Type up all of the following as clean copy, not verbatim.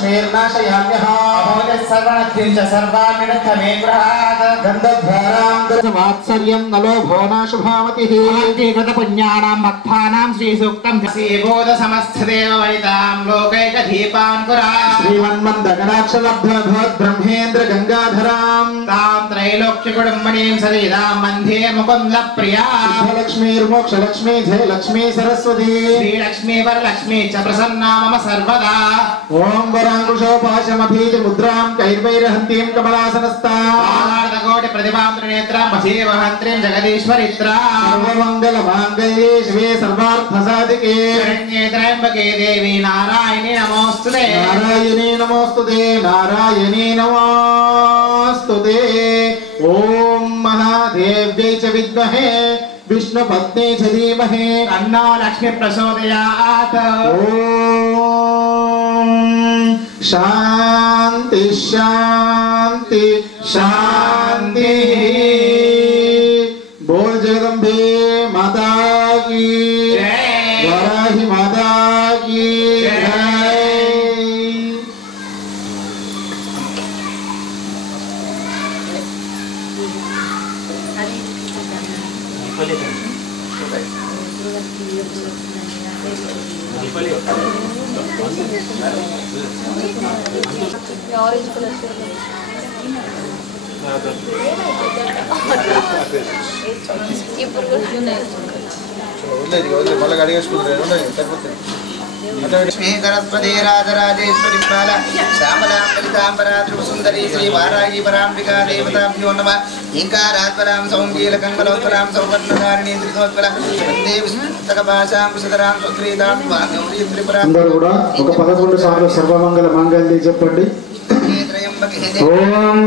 लक्ष्मीर्नाशयाम्यः सर्वणद्धिं च सर्वामिनद्धमे गृहात् गन्धद्वारां वात्सर्यं नलो भुवनाशुभामतिः कृतपुण्यानां भक्तानां श्रीसूक्तं श्रीबोध समस्तदेव वनितां लोकैकदीपान् कुरा श्रीमन्मन्दगणाक्षलब्धभवद्ब्रह्मेन्द्र गङ्गाधरां तां त्रैलोक्यकुटुम्बनीं सदिदां वन्दे मुकुन्दप्रिया लक्ष्मीर्मोक्षलक्ष्मी जयलक्ष्मी सरस्वती श्रीलक्ष्मी वरलक्ष्मी च प्रसन्ना मम सर्वदा ओं वरांकुशोपाशमभीज मुद्रां कैर्वैरहन्तीं कमलासनस्तां कोटि प्रतिभां त्रिनेत्रां वशीवहन्त्रीं जगदीश्वरित्रां सर्वमङ्गलमाङ्गल्ये शिवे सर्वार्थसाधिके शरण्ये त्र्यम्बके देवी नारायणी नमोस्तुते नारायणी नमोस्तुते नारायणी नमोस्तुते ओं महादेव्यै च विद्महे विष्णुपत्नी च धीमहि तन्नो लक्ष्मी प्रचोदयात् ओम शांति शांति शांति बोल जगदम्बे माता की जय वाराही माता की जय ऑरेंज कलर से ये पूरा మళ్ళీ అడిగేసుకుంటారు లక్ష్మీ సరస్వతి రాజరాజేశ్వరి బాల శ్యామలాం లలితాంబరాద్రువ సుందరీ శ్రీ వారాహి పరాంబికా దేవతాభ్యో నమః ఇంకారాత్పరాం సౌంగీలకంగలోత్పరాం సౌవర్ణధారిణీ త్రిదోత్పల వందే విష్ణుతకపాశాం కుశధరాం స్వక్రీతాం గౌరీ త్రిపురాం. అందరూ కూడా ఒక 11 సార్లు సర్వమంగళ మాంగళ్యే చెప్పండి. ओम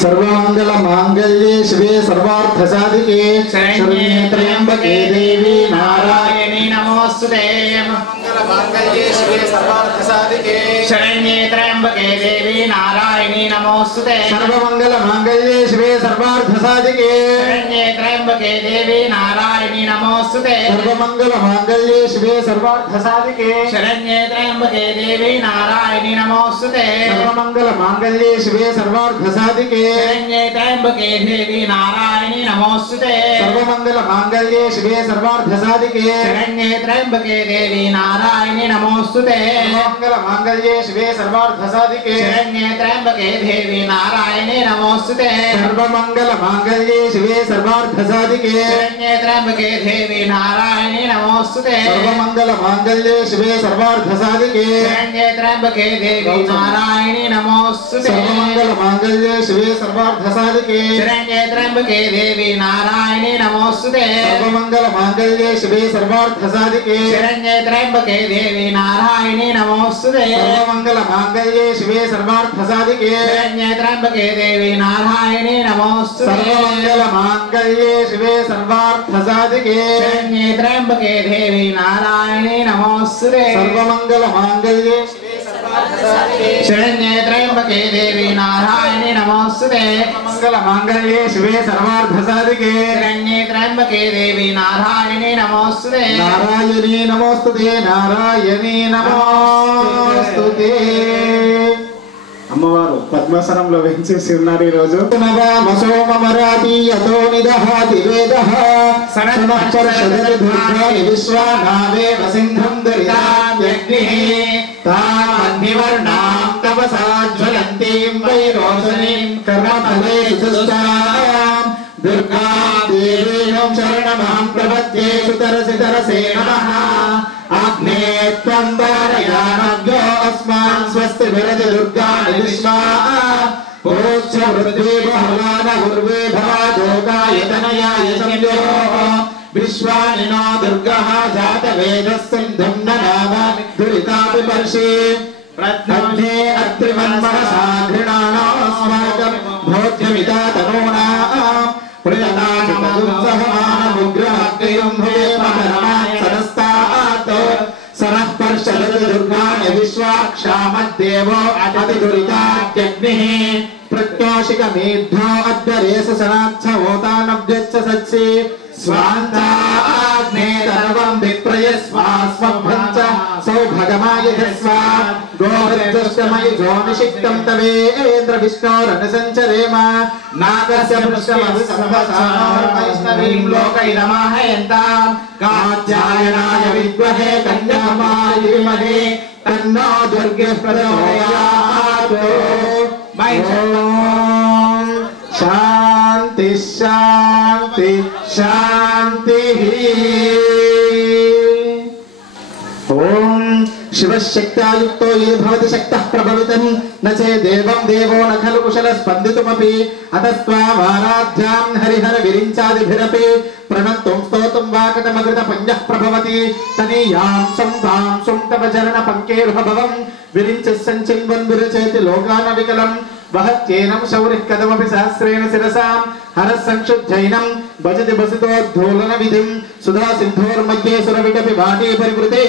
सर्वमंगल मांगल्ये शिवे सर्वार्थ साधिके शरण्ये त्र्यंबके देवी नारायणी नमोस्तुते मंगल मांगल्ये शिवे सर्वार्थ साधिके शरण्ये त्र्यंबके देवी नारायणी नमोस्तुते सर्वमंगल मांगल्ये शिवे सर्वार्थ साधिके शरण्ये त्र्यंबके देवी नारायणी नमोस्तुते सर्वमंगल मांगल्ये शिवे सर्वार्थ साधिके शरण्ये त्र्यंबके देवी नारायणी नमोस्तुते सर्वमंगल मांगल्ये शिवे सर्वार्थ साधिके शरण्ये त्र्यंबके देवी नारायणी नमोस्तुते सर्वमंगल मांगल्ये शिवे सर्वार्थ साधिके शरण्ये त्र्यंबके देवी नारायणी नमोस्तुते सर्वमंगल मांगल्ये शिवे सर्वार्थ साधिके शरण्ये त्र्यंबके देवी नारायणी नमोस्तुते सर्वमंगल मांगल्ये शिवे सर्वार्थ साधिके शरण्ये त्र्यंबके देवी नारायणी नमोस्तुते सर्वमंगल मांगल्ये शिवे सर्वार्थ साधिके शरण्ये त्र्यंबके देवी नारायणी नमोस्तुते सर्वमंगल मांगल्ये शिवे सर्वार्थ साधिके शरण्ये त्र्यंबके देवी नारायणी नमोस्तुते सर्वमंगल मांगल्ये शिवे सर्वार्थ साधिके शरण्ये त्र्यंबके देवी नारायणी नमोस्तुते सर्वमंगल मांगल्ये शिवे सर्वार्थ साधिके शरण्ये त्र्यंबके देवी नारायणी नमोस्तुते सर्वमंगल मांगल्ये शिवे सर्वार्थ साधिके शरण्ये त्र्यंबके देवी नारायणी नमोस्तुते सर्वमंगल मांगल्ये शरण्ये त्र्यंबके देवी नारायणी नमोस्तुते मंगल मांगल्ये शिवे सर्वार्थ साधिके शरण्ये त्र्यंबके देवी नारायणी नमोस्तुते नारायणी नमोस्तुते नारायणी नमोस्तुते అమ్మవారు పద్మాసనంలో వెంచేసి ఉన్నారు ఈ రోజు. నవమసోమరాతి యతో నిదహాతి వేదః సనఃపర్షదతి దుర్గాని విశ్వానావే వసింధం దరితాయగ్నిః తామగ్నివర్ణాం తపసాజ్వలంతీం వైరోచనీం కర్మఫలేషు తుష్టాం దుర్గాం దేవీం శరణమహం ప్రపద్యే సుతరసి తరసే నమః आग्ने त्वं वारयामभ्यो अस्मान् स्वस्ति विरति दुर्गाणि विश्वा पुरुष वृद्धि भगवान गुर्वे भवादोकायतनयाय संयोः विश्वानि नो दुर्गः जातवेदस्सिन्धुं नमामि दुरितापिपर्षि प्रज्ञे अत्रिमन्मनसा घृणानास्माकं भोज्यमिता तनूनां प्रियनाथमगुंसहमानमुग्रहग्रियं भूयमहरमात् सरस्तात् सरःपर्षदति दुर्गाणि विश्वाक्षामद्देवो अतिदुरितात्यग्निः प्रत्योषिकमेभ्यो अद्यरेष सनाच्छ होतानभ्यच्च सत्सि स्वान्ताग्ने सर्वं विप्रयस्वास्मभ्यञ्च सौभगमायधस्व गोवृद्धस्तमयुजो निषिक्तं तवेन्द्र विष्णोरनुसञ्चरेम नागस्य पृष्ठमभिसर्वसामैष्णवीं लोकैरमाहयन्तां कात्यायनाय विद्महे कन्याकुमारी धीमहि तन्नो दुर्गे प्रचोदयात्। शांति शांति शांति। ओम शिवशक्त्यायुक्तो ये भवति शक्तः प्रभवितं न चेदेवं देवो न खलु कुशलस्पन्दितुमपि अतस्त्वामाराध्यां हरिहर विरिञ्चादिभिरपि प्रणन्तुं स्तोतुं वा कटमकृतपञ्जः प्रभवति तनीयां संतां सुं तव चरणपङ्केरुहभवं विरिञ्चः सञ्चिन्वन् विरचयति लोकानविकलं वहत्येनं शौरिः कदमपि सहस्रेण शिरसां हरः संक्षुब्धैनं भजति बसितोद्धोलनविधिं सुधा सिन्धोर्मध्ये सुरविटपि वाटे परिवृते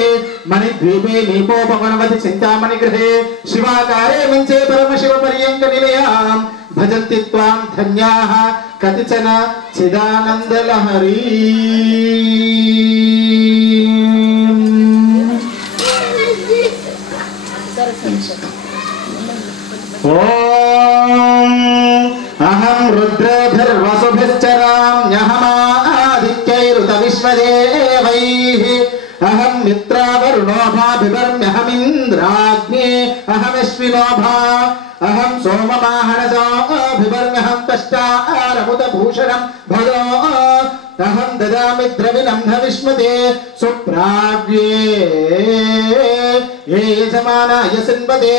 मणिद्वीपे नीपोपवनवति चिन्तामणिगृहे शिवाकारे मञ्चे परमशिवपर्यङ्कनिलयां भजन्ति त्वां धन्याः कतिचन चिदानन्दलहरी। अहं रुद्रेभिर्वसुभिश्चराम्यहमादित्यैरुत विश्वदेवैः अहं मित्रावरुणोभाभिवर्म्यहमिन्द्राग्ने अहमश्विनोभा अहं सोममाहनसोऽभिवर्म्यहं कष्टारमुदभूषणं भगो अहं ददामि द्रविणं हविष्मते सुप्राव्ये ये यजमानाय सिन्वते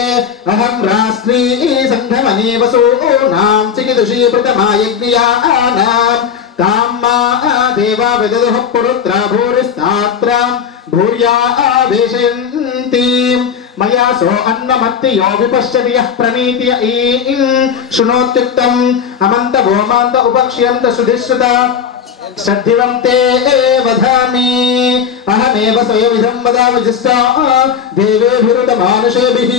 अहं राष्ट्री सन्धमने वसूनां चिकिदुषी प्रथमायज्ञयानां तां मा देवा विदधुः पुरुत्रा भूरिस्तात्रां भूर्या आवेशयन्तीं मया सो अन्नमत्ति यो विपश्यति यः प्रणीत्य ईं शृणोत्युक्तम् अमन्त भोमान्त उपक्ष्यन्त सुधिश्रुता सद्दिवं ते वदामि अहमेव स्वयमिदं वदामि जिष्टा देवेभिरुतमानुषेभिः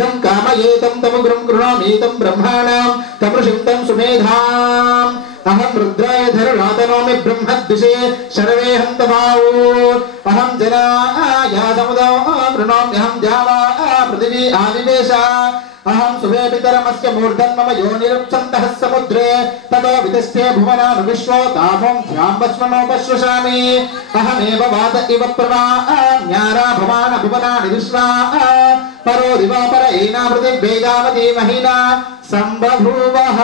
यं कामयेतं तमुग्रं गृह्णामीतं ब्रह्माणां तमृषिं तं सुमेधाम् अहं रुद्राय धरुणातनोमि ब्रह्मद्विषे शर्वेऽहं तमावो अहं जनाय समुदो वृणोम्यहं द्यावा पृथिवी आदिवेशा अहं सुवेपितरमस्य मूर्धन् मम योनिरुत्सन्तः समुद्रे ततो विदिष्टे भुवनानि विश्वोतामं ध्याम्बस्मनोपश्वसामि अहमेव वात इव प्रवाम्यारा भवान भुवनानि विश्वा परो दिवापर एना पृथिव्यैदावती महिना सम्बभूवः।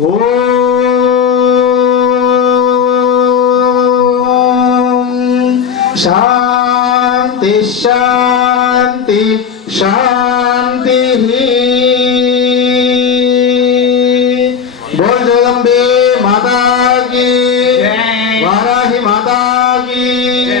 ॐ शान्ति शान्ति शांति। बोल जगदम्बे माता की जय, वाराही माता की जय।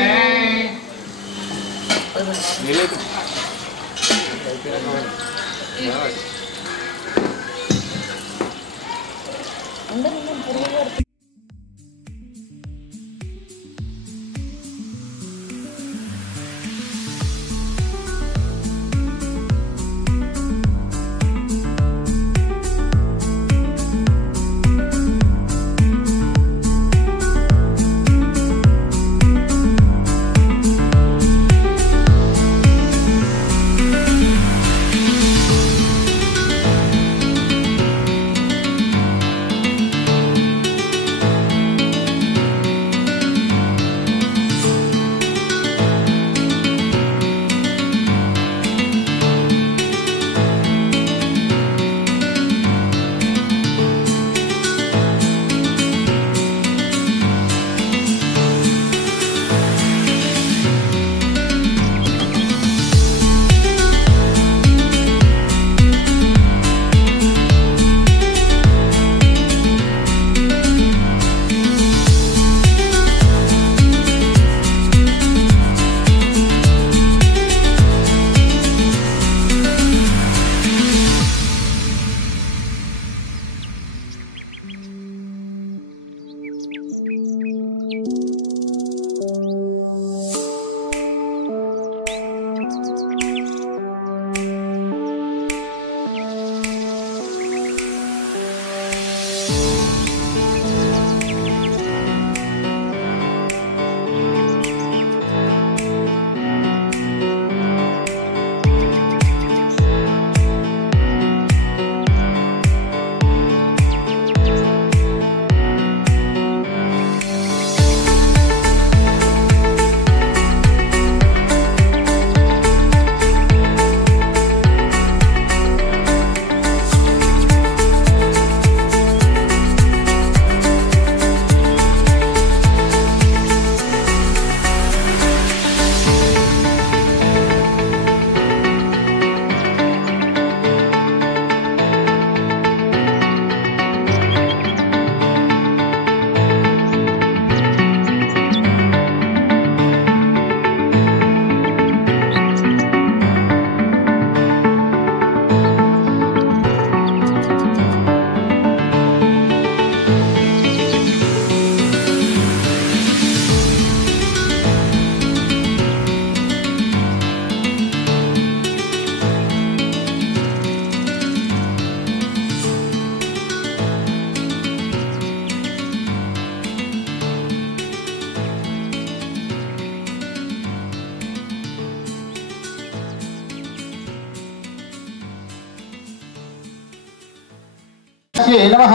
नमः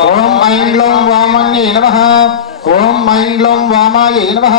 ओम ऐं ग्लौं वामन्ये नमः ओम ऐं ग्लौं वामाये नमः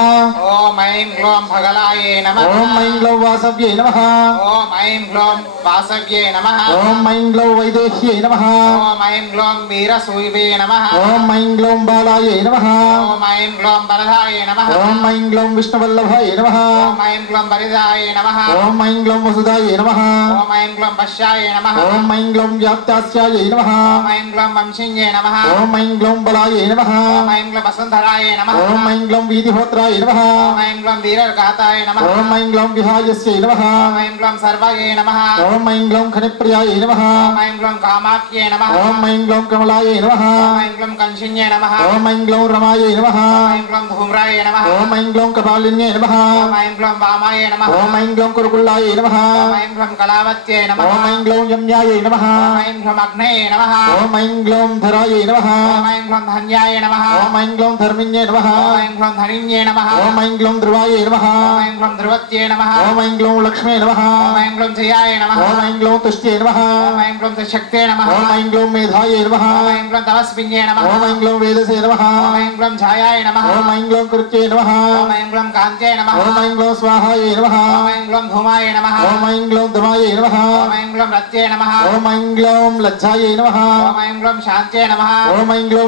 ओम ऐं ग्लौं भगलाये नमः ओम ऐं ग्लौं वासव्ये नमः ओम ऐं ग्लौं वासव्ये नमः ओम ऐं ग्लौं वैदेह्ये नमः ओम ऐं ग्लौं वीरसूर्वे नमः ओम ऐं ग्लौं बालाये नमः ओम ऐं ग्लौं बलधाये नमः ओम ऐं ग्लौं विष्णुवल्लभाय नमः ओम ऐं ग्लौं बलिदाये नमः ओम ऐं ग्लौं वसुदाय नमः ओम ऐं ग्लौं पश्याये नमः ओम ऐं ग्लौं व्याप्तास्याय नमः ओम ऐं ग्लौं वंशिन्ये नमः ओम ऐं ग्लौं बलाय नमः ओम ऐं ग्लौं वसुन्धराय नमः ओम ऐं ग्लौं वीतिहोत्राय नमः ओम ऐं ग्लौं वीरर्घाताय नमः ओम ऐं ग्लौं विहायस्यै नमः ओम ऐं ग्लौं सर्वये नमः ओम ऐं ग्लौं खनिप्रियाय नमः ओम ऐं ग्लौं कामाख्ये नमः ओम ऐं ग्लौं कमलाय नमः ओम ऐं ग्लौं कंशिन्ये नमः ओम ऐं ग्लौं रमाय नमः ओम ऐं ग्लौं धूम्राय नमः ओम ऐं ग्लौं कपालिन्ये नमः ओम ऐं ग्लौं वामाय नमः ओम ऐं ग्लौं कुरुकुल्लाय नमः ओम ऐं ग्लौं कलावत्ये नमः ओम ऐं ग्लौं यम्याय नमः ओम ऐं ग्लौं अग्नये नमः ओम ऐं ग्लौं धराय नमः ओम ऐं ग्लौं धन्याय नमः ओम ऐं ग्लौं धर्मिण्ये नमः ओम ऐं ग्लौं धनिन्ये नमः ओम ऐं ग्लौं ध्रुवाय नमः ओम ऐं ग्लौं ध्रुवत्ये नमः ओम ऐं ग्लौं लक्ष्मे नमः ओम ऐं ग्लौं जयाय नमः ओम ऐं ग्लौं तुष्ट्ये नमः ओम ऐं ग्लौं शक्ते नमः ओम ऐं ग्लौं मेधाय नमः ओम ऐं ग्लौं तपस्विन्ये नमः ओम ऐं ग्लौं वेदसे नमः ओम ऐं ग्लौं छायाय नमः ओम ऐं ग्लौं कृत्ये नमः ओम ऐं ग्लौं कान्त्ये नमः ओम ऐं ग्लौं स्वाहाय नमः ओम ऐं ग्लौं धूमाय नमः ओम ऐं ग्लौं धमाय नमः ओम ऐं ग्लौं रत्ये नमः ओम ऐं ग्लौं लज्जाय नमः ओम ऐं ग्लौं शान्त्ये नमः ओम ऐं ग्लौं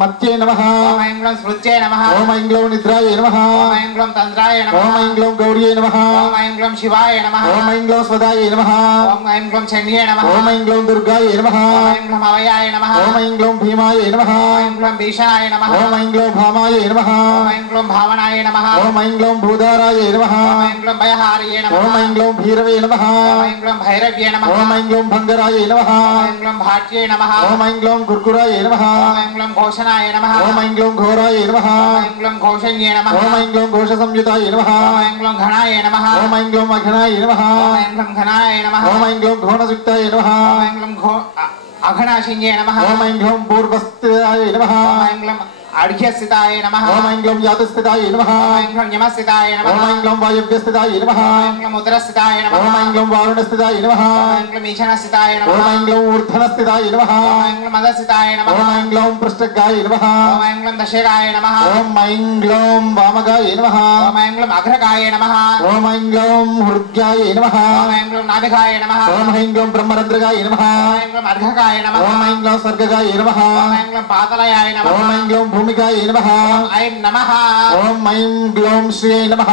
मत्ये नमः ओम ऐं ग्लौं स्मृत्ये नमः ओम ऐं ग्लौं निद्राय नमः ओम ऐं ग्लौं तन्द्राय नमः ओम ऐं ग्लौं गौर्ये नमः ओम ऐं ग्लौं शिवाय नमः ओम ऐं ग्लौं स्वदाय नमः ओम ऐं ग्लौं शन्ये नमः ओम ऐं ग्लौं दुर्गाय नमः ओम ऐं ग्लौं अवयाय नमः ओम ऐं ग्लौं भीमाय नमः ओम ऐं ग्लौं भीषणाय नमः ओम ऐं ग्लौं भामाय नमः ओम ऐं ग्लौं भावनाय नमः ओम ऐं ग्लौं भूधाराय नमः ओम ऐं ग्लौं भयहार्ये नमः ओम ऐं ग्लौं भीरवे नमः ओम ऐं ग्लौं भैरव्ये नमः ओम ऐं ग्लौं भङ्गराय नमः ओम ऐं ग्लौं भाट्ये नमः ओम ऐं ग्लौं गुर्गुराय नमः ओम ऐं ग्लौं घोषणाय नमः ओम ऐं ग्लौं घोराय नमः ओम ऐं ग्लौं घोषण्ये नमः ओम ऐं ग्लौं घोषसंयुताय नमः ओम ऐं ग्लौं घनाय नमः ओम ऐं ग्लौं अघनाय नमः ओम ऐं ग्लौं घनाय नमः ओम ऐं ग्लौं घोणसुक्ताय नमः ओम ऐं ग्लौं अघनाशिन्ये नमः ओम ऐं ग्लौं पूर्वस्थिताय नमः ओम ऐं ग्लौं अर्घ्यस्थिताय नमः ओम ऐं ग्लौं यातस्थिताय नमः ओम ऐं ग्लौं यमस्थिताय नमः ओम ऐं ग्लौं वायव्यस्थिताय नमः ओम ऐं ग्लौं उदरस्थिताय नमः ओम ऐं ग्लौं वारुणस्थिताय नमः ओम ऐं ग्लौं ईशानस्थिताय नमः ओम ऐं ग्लौं ऊर्ध्वनस्थिताय नमः ओम ऐं ग्लौं मदस्थिताय नमः ओम ऐं ग्लौं पृष्ठगाय नमः ओम ऐं ग्लौं दशगाय नमः ओम ऐं ग्लौं वामगाय नमः ओम ऐं ग्लौं अग्रगाय नमः ओम ऐं ग्लौं हृद्याय नमः ओम ऐं ग्लौं नाभिगाय नमः ओम ऐं ग्लौं ब्रह्मरन्ध्रगाय नमः ओम ऐं ग्लौं अर्घगाय नमः ओम ऐं ग्लौं स्वर्गगाय नमः ओम ऐं ग्लौं पातलयाय नमः ओम ऐं ग्लौं भूमिकाय नमः ओम ऐं नमः ओम ऐं ग्लौं श्रियै नमः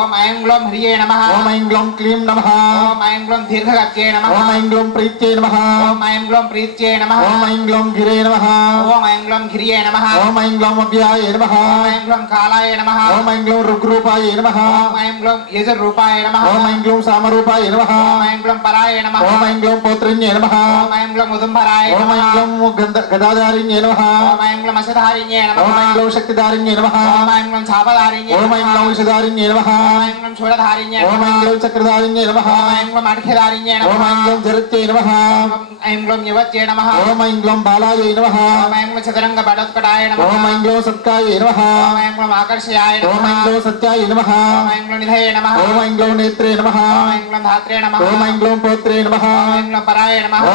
ओम ऐं ग्लौं ह्रिये नमः ओम ऐं ग्लौं क्लीं नमः ओम ऐं ग्लौं दीर्घगत्ये नमः ओम ऐं ग्लौं प्रीत्यै नमः ओम ऐं ग्लौं प्रीत्ये नमः ओम ऐं ग्लौं गिरे नमः ओम ऐं ग्लौं गिरिये नमः ओम ऐं ग्लौं अव्याय नमः ओम ऐं ग्लौं कालाय नमः ओम ऐं ग्लौं ऋग्रूपाय नमः ओम ऐं ग्लौं यजुर्रूपाय नमः ओम ऐं ग्लौं सामरूपाय नमः ओम ऐं ग्लौं पराय नमः ओम ऐं ग्लौं पौत्रिण्ये नमः ओम ऐं ग्लौं उदुम्बराय ओम ऐं नमः ग्लौं गदाधारिण्ये नमः ओम ऐं ग्लौं अशधारिण्ये नमः ओम ऐं ग्लौं शक्तिधारिण्ये नमः ओम ऐं ग्लौं छापधारिण्ये ओम ऐं ग्लौं विषधारिण्ये नमः ओम ऐं ग्लौं शूलधारिण्ये ओम ऐं ग्लौं चक्रधारिण्ये नमः ओम ऐं ग्लौं अर्घ्यधारिण्ये ओम नमः ऐं ग्लौं जरत्यै नमः ओम ऐं ग्लौं युवत्ये नमः ओम ऐं ग्लौं बालायै नमः ओम ऐं ग्लौं चतुरङ्गबलोत्कटाय नमः ओम ऐं ग्लौं सत्कायै नमः ओम ऐं ग्लौं आकर्षयाय ओम नमः ऐं ग्लौं सत्याय नमः ओम ऐं ग्लौं निधये नमः ओम ऐं ग्लौं नेत्रे नमः ओम ऐं ग्लौं धात्रे नमः ओम ऐं ग्लौं पौत्रे नमः ओम ऐं ग्लौं पराय नमः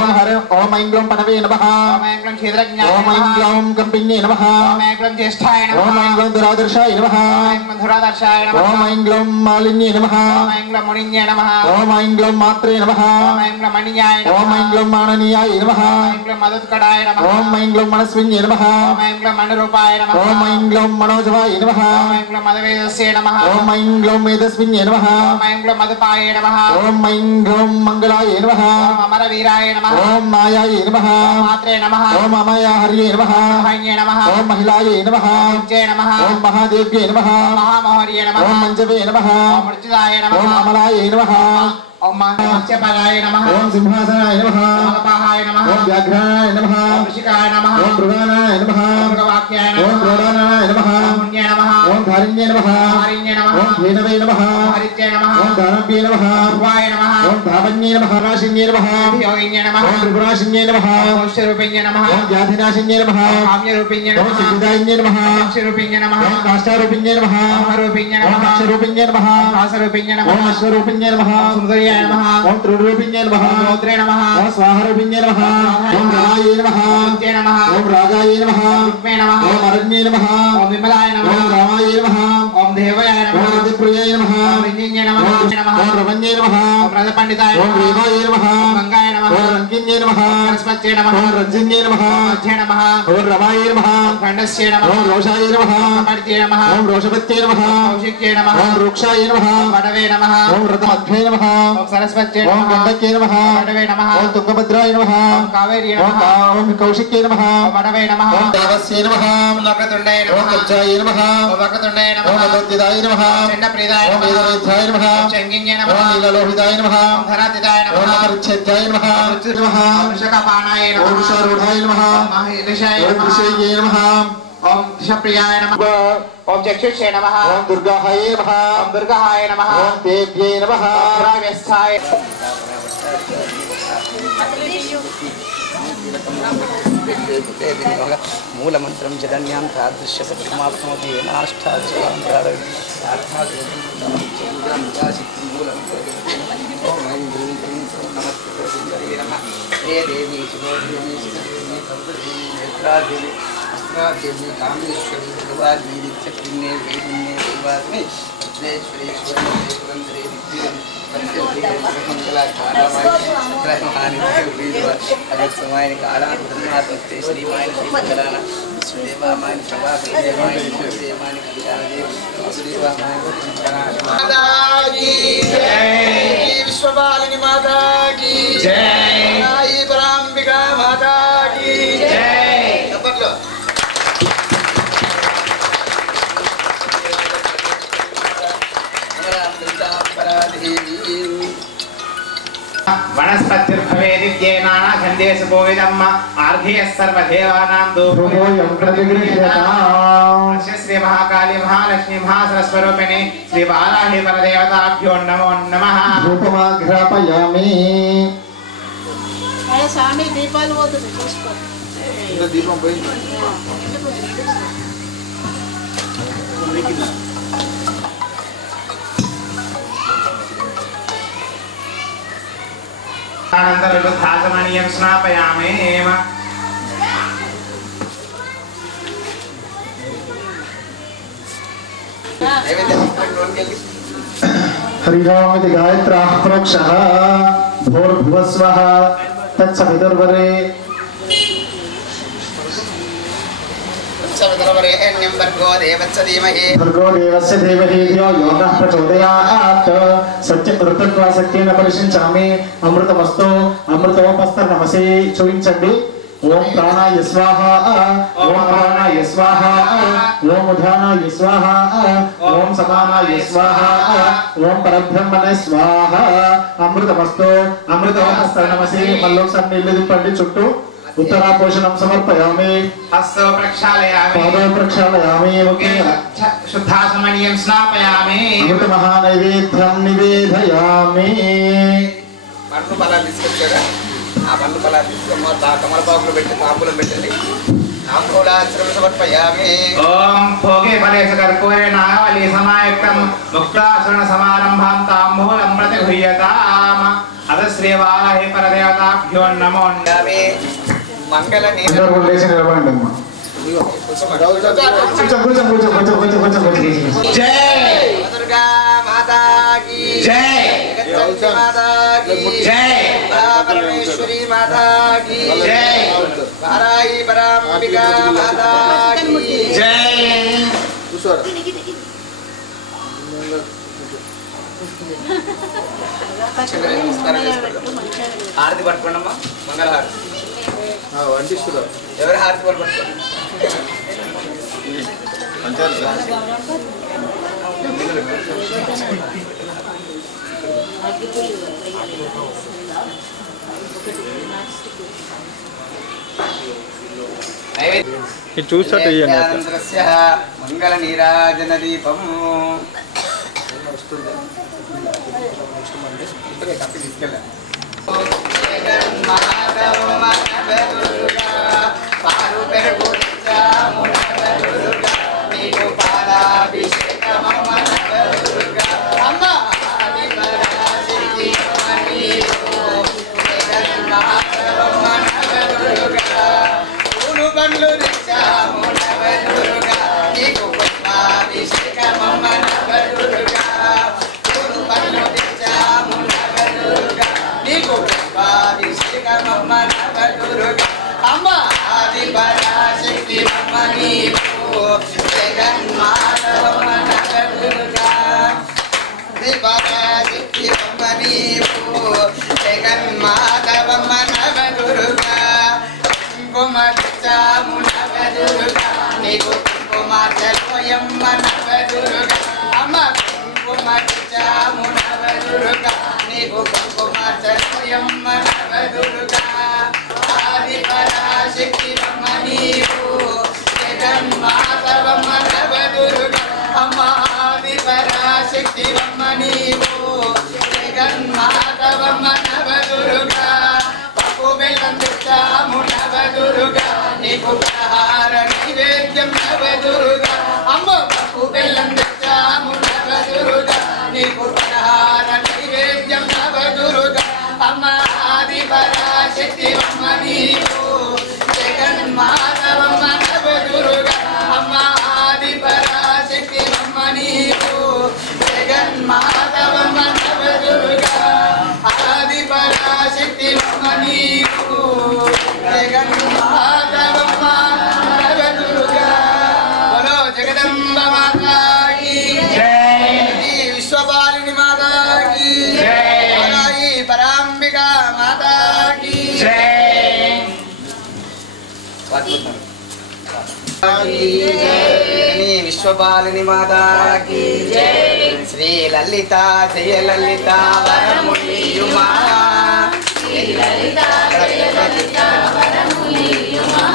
ओम ऐं ग्लौं पणवे नमः ओम ऐं ग्लौं क्षीद्रज्ञाय ओम ऐं नमः ग्लौं कम्पिन्ये नमः ओम ऐं ग्लौं ज्येष्ठाय नमः ओम ऐं ग्लौं दुरादर्शाय नमः ओम ऐं ग्लौं धुरादर्शाय नमः ओम ऐं ग्लौं मालिन्ये नमः ओम ऐं ग्लौं मुनिन्ये नमः ओम ऐं ग्लौं मात्रे नमः ओम ऐं ग्लौं मणिन्याय नमः ओम ऐं ग्लौं माननीयाय नमः ओम ऐं ग्लौं मदुत्कटाय नमः ओम ऐं ग्लौं मनस्विन्ये नमः ओम ऐं ग्लौं मणिरूपाय नमः ओम ऐं ग्लौं मनोजवाय नमः ओम ऐं ग्लौं मदवेदस्ये नमः ओम ऐं ग्लौं मेधस्विन्ये नमः ओम ऐं ग्लौं मदपाय नमः ओम ऐं ग्लौं मङ्गलाय नमः ओम अमरवीराय नमः ओम मायाय नमः ओम मात्रे नमः ओम अमयाहर्ये नमः हन्ये नमः ओम महिलायै नमः जय नमः ओम महादेव्ये नमः महामोहर्ये नमः ओम मञ्जवे नमः ओम मृत्युदाय नमः ओम अमलायै नमः ओम मत्स्यपादाय नमः ओम सिंहासनाय नमः ओम कपाहाय नमः ओम व्याघ्राय नमः ओम ऋषिकाय नमः ओम मृगानाय नमः ओम मृगवाक्याय ओम नमः क्रोडानाय नमः ओम पुण्ये नमः ఓం ధారిణ్యే నమః ఓం భీనవే నమః ఓం దానవ్యే నమః ఓం ధావన్యే నమః రాశిన్యే నమః ఓం త్రిపురాశిన్యే నమః ఓం వ్యాధినాశిన్యే నమః ఓం సిద్ధిదాయిన్యే నమః ఓం కాష్టారూపిణ్యే నమః ఓం అక్షరూపిణ్యే నమః ఓం అశ్వరూపిణ్యే నమః ఓం త్రిరూపిణ్యే నమః ఓం స్వాహారూపిణ్యే నమః ఓం రామాయే నమః ఓం రాగాయే నమః ఓం అరణ్యే నమః ఓం రామాయే నమః ఓం రతిప్రియాయ నమః ఓం రమణ్యే నమః ఓం రేమాయే నమః ఓం రంగిన్యే నమః ఓం రంజిన్యే నమః ఓం రమాయే నమః ఓం రోషాయ నమః ఓం రోషపత్యే నమః ఓం రూక్షాయ నమః ఓం రథమధ్వే నమః ఓం గండక్యే నమః ఓం తుంగభద్రాయ నమః ఓం కౌశిక్యే నమః ఓం దేవస్యే నమః ఓం కచ్చాయ నమః ఓం అద్వైతాయ నమః ఓం వేదవేద్యాయ నమః ఓం నీలలోహితాయ నమః ఓం అపరిచ్ఛేద్యాయ నమః ఓం విషారూఢాయ నమః ఓం విషయే నమః ఓం దిశప్రియాయ నమః ఓం చక్షుషే నమః ఓం దుర్గాహాయ నమః ఓం దుర్గాహాయ నమః ఓం తేభ్యే నమః ప్రావ్యస్థాయ మూలమంత్రం జగన్యాం తాదృశ్య సమాప్నోతి विश्वपालिनी माता की जय, परांबिका माता की जय। वनस्पतिर्भवेदित्येनानाखण्डेषु भूविदम् आर्घ्यः सर्वदेवानां ध्रुवोऽयं प्रतिगृह्यताम् श्री महाकाली महालक्ष्मी महासरस्वरूपिणी श्री बालाहि परदेवताभ्यो नमो नमः। धूपमाघ्रापयामि అయ్యా స్వామి దీపాలు పోతుంది చూసుకో. దీపం పోయింది. अनन्तरविबुद्धाचमनीयं स्नापयामि। हरिः ओम् इति गायत्र्याः प्रोक्षः भूर्भुवस्वः तत्सवितुर्वरे भर्गो देवस्य धीमहि धियो यो नः प्रचोदयात् सत्यमृतत्वा सत्येन परिशिंचामि अमृतमस्तु अमृतोपस्तर्नमसि చూయించండి ఓం ప్రాణాయ స్వాహ ఓం అపానాయ స్వాహ ఓం ఉదానాయ స్వాహ ఓం సమానాయ స్వాహ ఓం పరబ్రహ్మణే స్వాహ అమృతమస్తు అమృతోపస్తర్నమసి మళ్ళొకసారి నీళ్లు దింపండి చుట్టూ उत्तरापोषणं समर्पयामि हस्तो प्रक्षालयामि पादौ प्रक्षालयामि मुखे शुद्धाचमनीयं स्नापयामि अमृतमहानैवेद्यं निवेदयामि పండ్లు ఫలాలు తీసుకొచ్చారా ఆ పండ్లు ఫలాలు తీసుకొని తమలపాకులు పెట్టి తాంబూలం పెట్టండి తాంబూలాశ్రమ సమర్పయామి ఓం భోగే ఫలేష కర్పూరే నాగవల్లి సమాయుక్తం ముక్తాసన సమారంభాం తాంబూలం ప్రతిగృహ్యతాం అద శ్రీ బాలాహి పరదేవతాభ్యో నమో నమః మంగళ అందరూ లేచి నిలబడండి అమ్మా జై దుర్గా మాతా కీ జై జగత్తంబి మాతా కీ జై పరమేశ్వరి మాతా కీ జై వారాహి పరాంబికా మాతా కీ జై హారతి పట్టుకోండమ్మా మంగళహారతి ఎవరి హారతి వాళ్ళు పట్టుకోండి ఇది చూస్తూ మంగళ నీరాజన దీపం తీసుకెళ్ళా పారు పెరుగు నీకు పాలాభిషేకం పండ్లు తెచ్చాము నవదుర్గా నీకు పుష్పాభిషేకమమ్మ నవదుర్గా పండ్లు తెచ్చాము నవదుర్గా నీకు పుష్పాభిషేకమమ్మ నవదుర్గా అమ్మ ఆది పరాశక్తి అమ్మ నీవు జగన్మాతవమ్మ నవదుర్గా ఆది పరాశక్తి అమ్మ నీవు జగన్మాతవమ్మ నవదుర్గా కుంకుమ నవదుర్గా నీకు కుంకుమార్చలోయమ్మ నవదుర్గా అమ్మ కుంకుమ నవదుర్గా నీకు కుంకుమార్చలోయమ్మ నవదుర్గా ఆది పరాశక్తి అమ్మ నీవు జగన్మాతవమ్మ నవదుర్గా అమ్మ ఆది పరాశక్తి అమ్మ నీవు జగన్మాతవమ్మ నవదుర్గా బెల్లం తెచ్చాము నవదుర్గా నీకు ప్రహార నైవేద్యం నవదుర్గా అమ్మ పప్పు బెల్లం తెచ్చాము నవదుర్గా నీకు ప్రహార నైవేద్యం నవదుర్గా అమ్మ ఆది పరాశక్తి అమ్మ నీవు జగన్మాతవమ్మ నవదుర్గా అమ్మ ఆది పరాశక్తి అమ్మ నీవు జగన్మాతవమ్మ నవదుర్గా ఆది పరాశక్తి అమ్మ నీవు జగన్మాతవమ్మ నవదుర్గా బలో జగదంబ మాతా కీ జై విశ్వపాలిని మాతా కీ జై పరాంబికా మాతా కీ జై విశ్వపాలిని మాతా కీ జై శ్రీ లలిత జయ లలిత వరములియుమా శ్రీ లలిత జయ లలిత వరములియుమా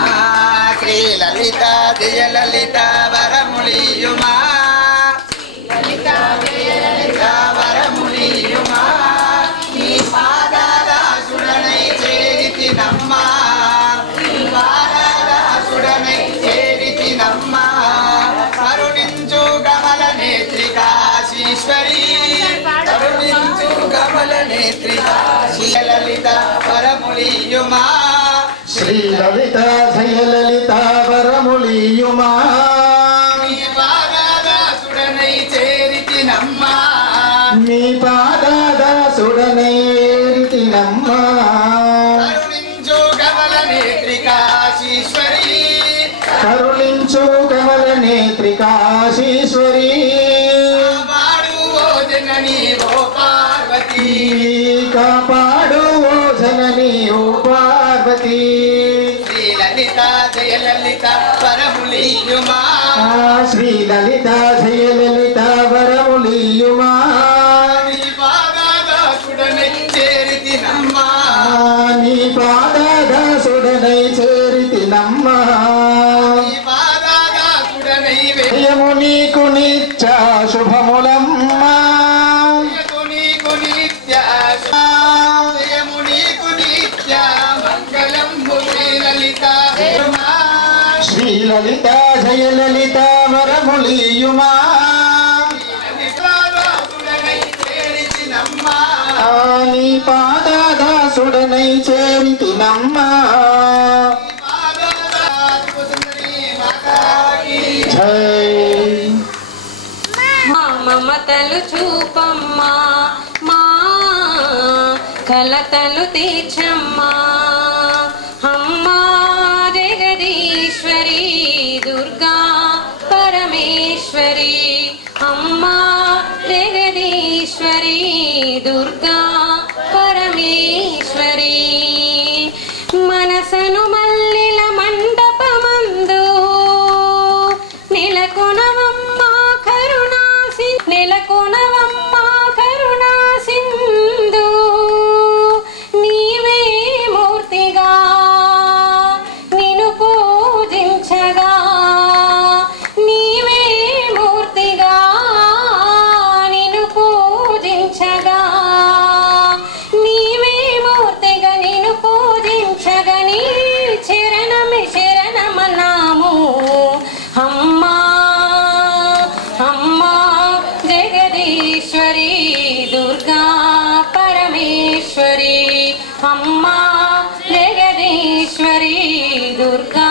శ్రీ లలిత జయ లలిత వరములియుమా లలిత జయ లలిత వరములియుమా నీ పాదాదాసుడనై చేరితినమ్మా నీ పాదాదాసుడనై చేరితినమ్మా కరుణించు కమల నేత్రికాశీశ్వరి కరుణించు కమల నేత్రికాశీ లలిత వరములియుమా శ్రీ లలిత జయ లలిత వరములియుమా నీ పాదాదాసుడనై చేరితినమ్మా నీ పాదాదాసుడనై చేరితినమ్మా కరుణించు కమల నేత్రికాశీశ్వరి కరుణించు కమల నేత్రికాశీశ్వరి కాపాడు ఓ జనని ఓ పార్వతి కాపాడు ఓ జనని ఓ పార్వతి శ్రీ లలిత జయ లలిత వరములియుమా శ్రీ లలిత జయ లలిత వరములియుమా నీ పాదాదాసుడనై చేరితినమ్మా నీ పాదాదాసుడనై చేరితినమ్మా నీ పాదాదాసుడనై జయము నీకు నిత్య శుభములమ్మా నీకు నిత్య జయము నీకు నిత్య మంగళం శ్రీ లలిత శ్రీ లలిత జయ లలిత వరములియుమా లలితాదాసుడనై చేరితినమ్మా నీ పాదాదాసుడనై చేరితినమ్మా జై మమతలు చూపమ్మా మా కలతలు తీర్చమ్మా అమ్మా జగదీశ్వరి దుర్గా పరమేశ్వరి అమ్మా జగదీశ్వరి దుర్గా పరమేశ్వరి మనసను మల్లిల మండపమందు నెలకొనవమ్మా కరుణాసి నెలకొనవమ్మా కరుణాసింధు నీవే మూర్తిగా పరమేశ్వరి అమ్మా జగదీశ్వరి దుర్గా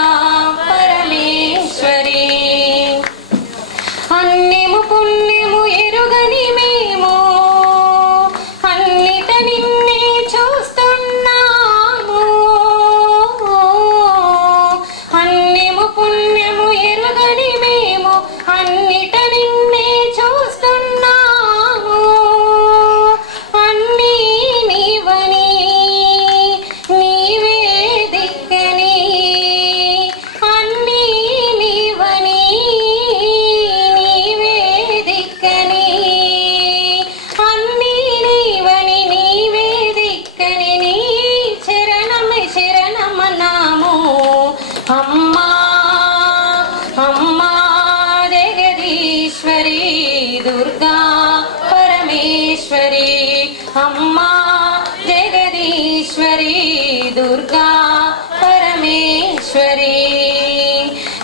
పరమేశ్వరి అన్యము పుణ్యము ఎరుగని మేము అన్నిట నిన్నే చూస్తున్నాము అన్యము పుణ్యము ఎరుగని మేము అన్నిట నిన్నే చూస్తున్నాము అన్నీ నీవని నీవే దిక్కని అన్నీ నీవని నీవే దిక్కని అన్నీ నీవని నీవే దిక్కని నీ శరణమే శరణమన్నాము అమ్మా అమ్మా జగదీశ్వరి దుర్గా పరమేశ్వరి అమ్మా జగదీశ్వరి దుర్గా పరమేశ్వరి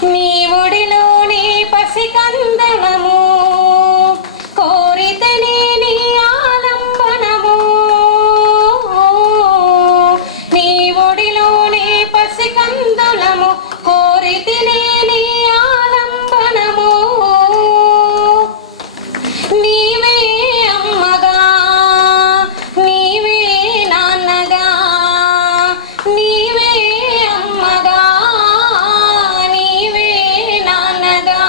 నీ ఒడిలోని పసికందనము కోరితనే నీ ఆలంబనము నీ ఒడిలోని పసికందులము కోరితనే నీ ఆలంబనము నీవే అమ్మగా నీవే నాన్నగా నీవే అమ్మగా నీవే నాన్నగా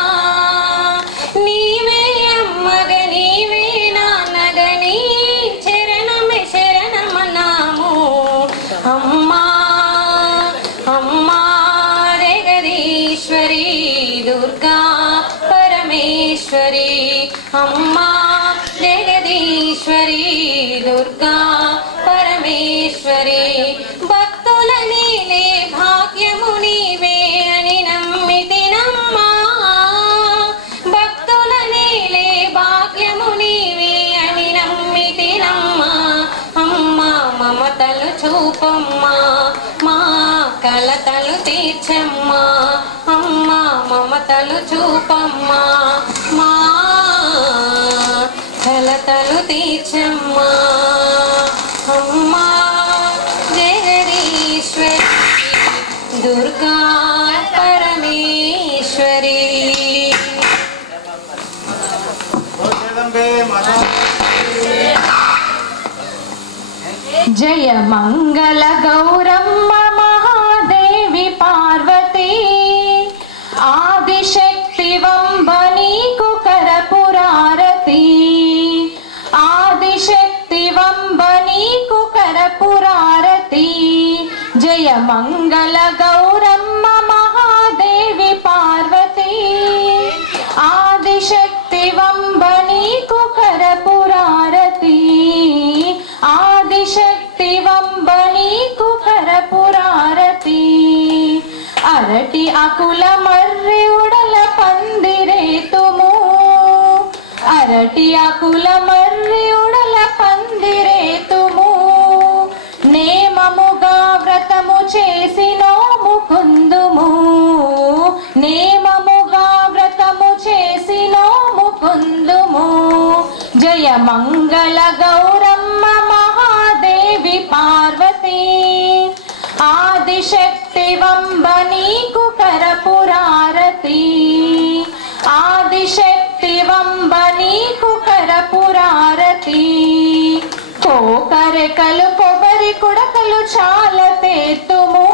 నీవే అమ్మగా నీవే నాన్నగా నీ శరణమే శరణమన్నాము అమ్మా అమ్మా జగదీశ్వరి దుర్గా పరమేశ్వరి అమ్మా జగదీశ్వరి దుర్గా పరమేశ్వరి భక్తుల నీలే భాగ్యము నీవే అని నమ్మితినమ్మా భక్తుల నీలే భాగ్యము నీవే అని నమ్మితినమ్మా అమ్మా మమతలు చూపమ్మా మా కలతలు తీర్చమ్మా అమ్మా మమతలు చూపమ్మా మా కలతలు తీర్చమ్మా అమ్మా జగదీశ్వరి దుర్గా పరమేశ్వరి జయ మంగళ గౌరమ్మ మహాదేవి పార్వతీ ఆదిశక్తి వంబనీకు కరపురారతి ఆదిశక్తి వంబనీకు కరపురారతి జయ మంగళ గౌరమ్మ మహాదేవి పార్వతీ ఆదిశక్తి వంబనీకు కరపురారతి ఆదిశక్తి వంబనీకు కరపురారతి అరటి అకుల మర్రి ఉడల పందిరేతుము అరటి అకుల మర్రి ఉడల పందిరేతుము నేమముగా వ్రతము చేసి నోము కుందుము నేమముగా వ్రతము చేసి నోము కుందుము జయ మంగళ గౌరమ్మ మహాదేవి పార్వతీ ఆదిశక్తి వంబనీకు కరపురారతి ఆదిశక్తి వంబనీకు కరపురారతి కోకరెకలు కొబ్బరి కుడకలు చాలా తేతుము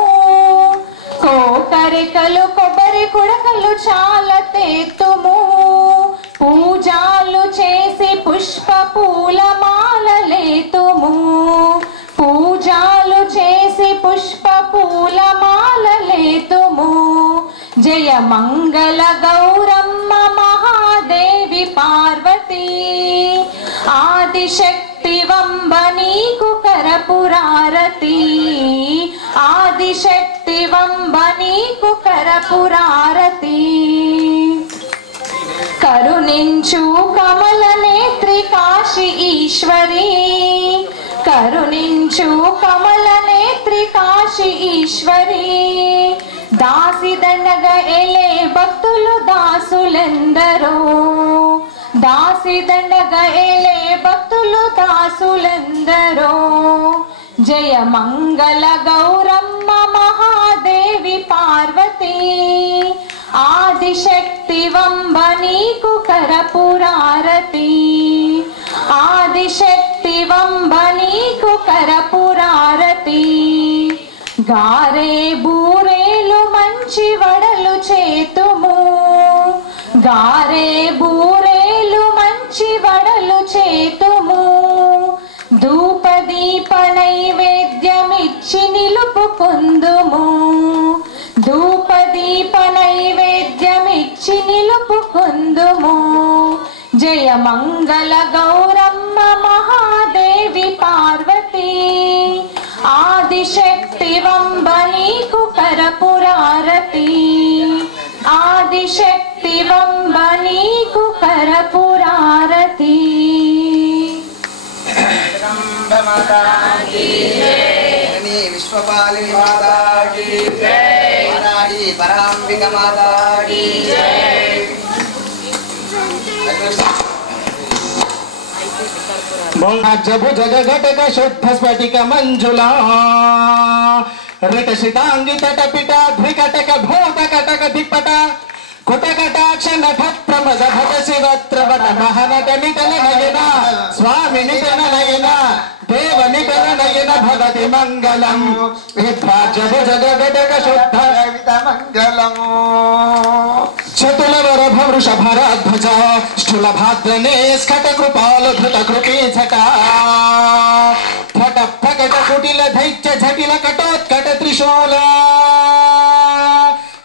కోకరెకలు కొబ్బరి కుడకలు చాలా తేతుము పూజాలు చేసి పుష్ప పూల మాలలేతుము పూజాలు చేసి పుష్ప పూల మాలలేతుము జయ మంగళ గౌరమ్మ మహాదేవి పార్వతీ ఆదిశక్తి వంబనీకు కరపురారతి ఆదిశక్తి వంబనీకు కరపురారతి కరుణించు కమల నేత్రి కాశీ ఈశ్వరి కరుణించు కమల నేత్రి కాశీ ఈశ్వరి దాసి దండగా ఎలే భక్తులు దాసులెందరో దాసి దండగా ఎలే భక్తులు దాసులెందరో జయ మంగళ గౌరమ్మ మహాదేవి పార్వతీ ఆదిశక్తి వంబ నీకు కరపురారతి ఆదిశక్తి వంబ నీకు కరపురారతి గారే బూరేలు మంచి వడలు చేతుము గారే బూరేలు మంచి వడలు చేతుము ధూపదీప నైవేద్యమిచ్చి నిలుపుకుందుము ధూపదీప నైవేద్యమిచ్చి నిలుపుకుందుము జయ మంగళ గౌరమ్మ మహాదేవి పార్వతీ ఆదిశక్తి వంబ నీకు కరపురారతి ఆదిశక్తి వంబ నీకు కరపురారతి విశ్వపాలిని మాతా కీ జై వరాహి పరాంబిక మాతా కీ జై జభు జగ ఘటక శుద్ధ స్ఫటిక మంజులా రిటశితాంగి తటపిట ధ్వికటక భూత కటక దిప్పట కుటకటాక్ష నట ప్రమద భట శివత్రవట మహనట నిటల నయన స్వామి నిటల నయన దేవ నిటల నయన భవతి మంగళం జభు జగ ఘటక శుద్ధ మంగళము చతులవర వృషభరాధ్వజ స్థూలభాద్రనే స్ఫట కృపాలు ధృత కృపీ ఝట ఫట ఫకట కుటిల దైత్య ఝటిల కటోత్కట త్రిశూల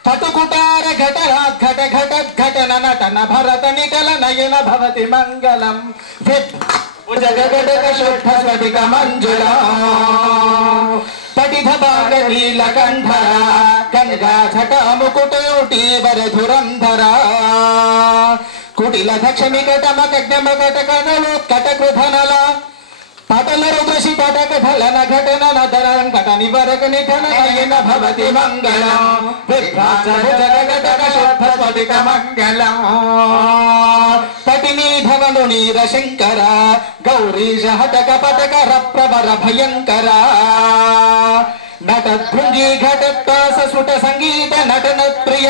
పటుకుటార ఘటరాత్ ఘట ఘట ఘటన నటన భరత నిటల నయన భవతి మంగళం జగగడక శుద్ధ స్ఫటిక మంజులా పటిధ బాంగ నీలకంఠర గంగా ఝట ముకుటయోటి వరధురంధర కుటిల దక్షిణి కటమకజ్ఞమ కటకనలు కటకృధనల పటల రుద్రషి పటక ధలన ఘటన నదరం కట నివరక నిధన నయన భవతి మంగళం జగగడక శుద్ధ స్ఫటిక మంగళం పటిని ధవను నీర శంకర గౌరీశ హటక పటక రప్రవర భయంకర నట భృంగి ఘటప్పాస సుట సంగీత నటన ప్రియ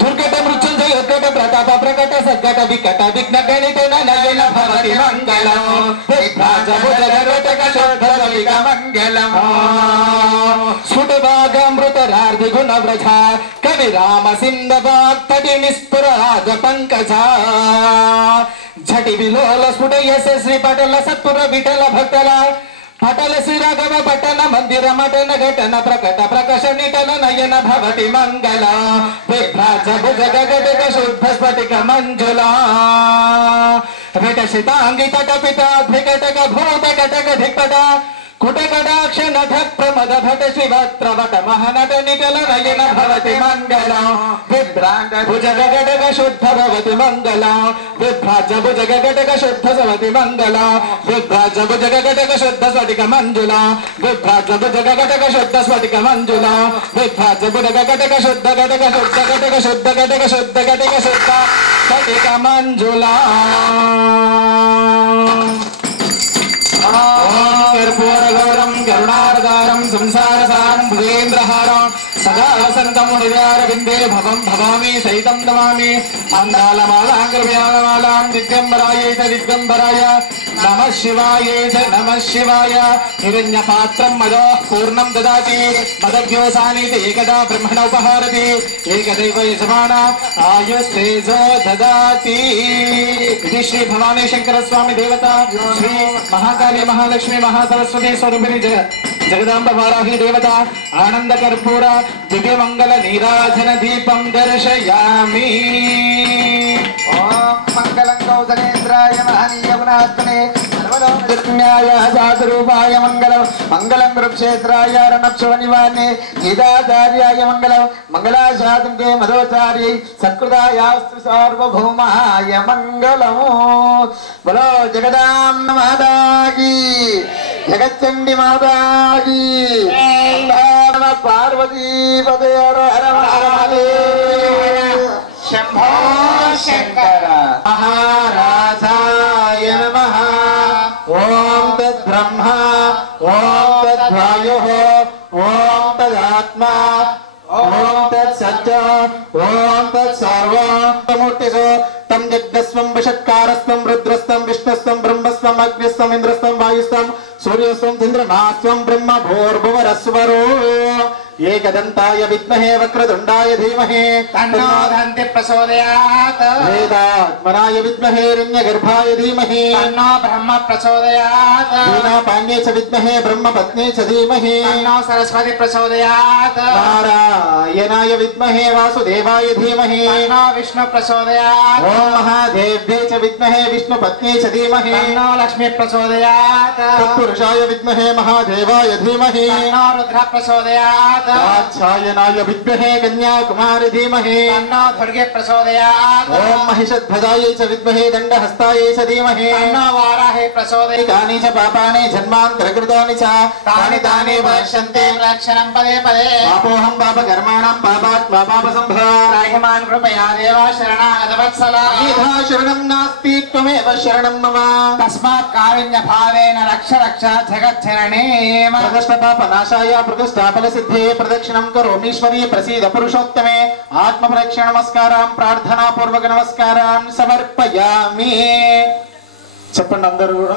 దుర్గట మృత్యుంజయ ఉద్గట ప్రతాప ప్రకట సద్గట వికట విఘ్న గణిత నయన భవతి మంగళం మంగళం స్ఫుటభాగమృతరార్ధి గుణ వ్రజ కవి రామ సింధవాక్తటి నిస్ఫురాజ పంకజ ఝటి విలోల స్ఫుట యశస్వి పటల సత్పుర విఠల భక్తల పటల శ్రీరాఘవ పట్టణ మందిర మటన ఘటన ప్రకట ప్రకశ నిటల నయన భవతి మంగళ విభ్రాజభుజ గగటక శుద్ధ స్ఫటిక మంజులా వికసితాంగి తటపిత ధికటక భూత కటక ధిక్పట కుటకటాక్ష నట ప్రమద భట శివత్రవట మహనట నిటల నయన భవతి మంగళ విభ్రాంత భుజ గగటక శుద్ధ భవతి మంగళ విభ్రాజ భుజ గగటక శుద్ధ సవతి మంగళ విభ్రాజ భుజ గగటక శుద్ధ స్ఫటిక మంజుల విభ్రాజ భుజ గగటక శుద్ధ స్ఫటిక మంజుల విభ్రాజ భుజ గగటక శుద్ధ గటక శుద్ధ గటక శుద్ధ గటక శుద్ధ గటక శుద్ధ స్ఫటిక మంజుల कर्पूरगौरं करुणावतारं संसारसारं भुजेन्द्रहारं सदा वसन्तं हृदयारविन्दे भवं भवामि सहितं नमामि मन्दालमालां दिगम्बराय च दिगम्बराय नमः शिवाय च नमः शिवाय हिरण्यपात्रं मदः पूर्णं ददाति मदभ्योऽसानीति एकदा ब्रह्मण उपहारति एकदैव यजमान आयुस्तेजो ददाति इति श्री भवानी शंकर स्वामी देवता श्री महाकाली महालक्ष्मी महासरस्वती स्वरूपिणी जगदांब वाराही देवता आनंद कर्पूर दिव्य मंगल नीराजन दीपं दर्शयामि। ओम मंगलं कौसलेन्द्राय महनीय गुणात्मने सर्वलोकधर्म्याय साधुरूपाय मंगलं मंगलं गुरुक्षेत्राय रणक्षोनिवाने गीताचार्याय मंगलं मंगलाशादुके मधोचार्यै सत्कृतायास्तु सार्वभौमाय मंगलम्। बोलो जगदांब माता की जगच्चंडी माता की पार्वती पदे हर हर महादेव शंभो शंकर महाराजाय नमः। ओम तद्ब्रह्मा ओम तद् वायुः ॐ तदात्मा ॐ तत्सत्य ॐ तत्सर्वमूर्तिषु तं यज्ञस्वं विषट्कारस्वं रुद्रस्वं विष्णुस्वं ब्रह्मस्वं अग्निस्वं इंद्रस्वं वायुस्वं सूर्यस्वं चन्द्रमास्वं ब्रह्म भूर्भुवरस्वरो एकदन्ताय विद्महे वक्रतुण्डाय धीमहि तन्नो दन्ति प्रचोदयात् वेदात्मनाय विद्महे हिरण्यगर्भाय धीमहि तन्नो ब्रह्म प्रचोदयात् वीणापाण्ये च विद्महे ब्रह्मपत्न्ये च धीमहि तन्नो सरस्वती प्रचोदयात् नारायणाय विद्महे वासुदेवाय धीमहि तन्नो विष्णु प्रचोदयात् ओम महादेव्ये च विद्महे विष्णुपत्न्ये च धीमहि तन्नो लक्ष्मी प्रचोदयात् तत्पुरुषाय विद्महे महादेवाय धीमहि तन्नो रुद्र प्रचोदयात् दाक्षायणाय विद्महे कन्याकुमारी धीमहि तन्नो दुर्गे प्रचोदयात् ओम महिषध्वजायै च विद्महे दण्डहस्तायै च धीमहि तन्नो वाराहे प्रचोदयात् कानि च पापानि जन्मान्तरकृतानि च तानि तानि वर्षन्ते लक्षणं पदे पदे पापोऽहं पापकर्माणां पापात्मा पापसम्भवा राहिमान् कृपया देव शरणागतवत्सला यथा शरणं नास्ति त्वमेव शरणं मम तस्मात् कारुण्य भावेन रक्ष रक्ष जगज्जननी प्रकृष्टपापनाशाय प्रकृष्टाफलसिद्धे प्रदक्षिणं करोमीश्वरी प्रसीद पुरुषोत्तमे आत्मप्रदक्षिण नमस्कारां प्रार्थना पूर्वक नमस्कारान् समर्पयामि చెప్పండి అందరూ కూడా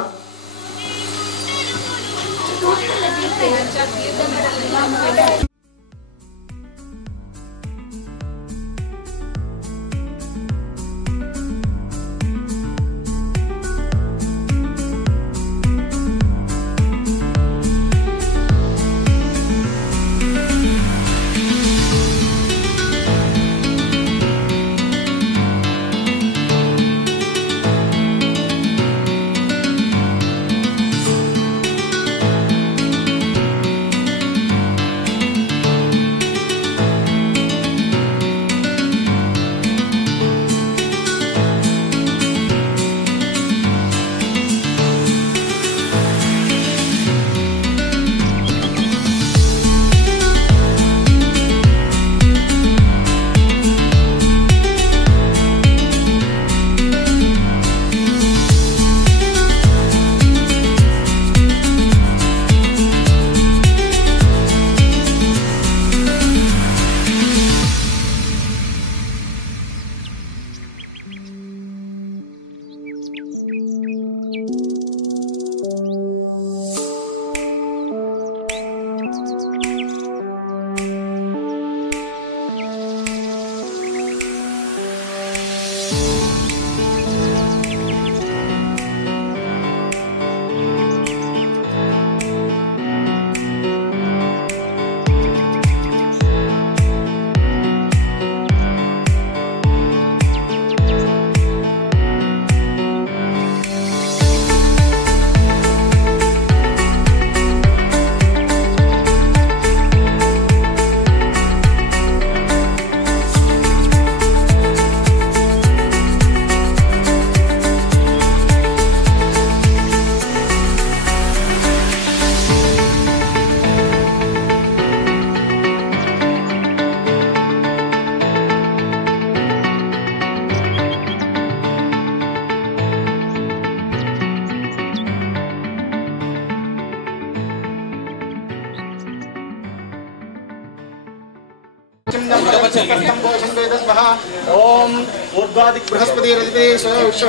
ओम ऊर्ध्वादिक बृहस्पति रजते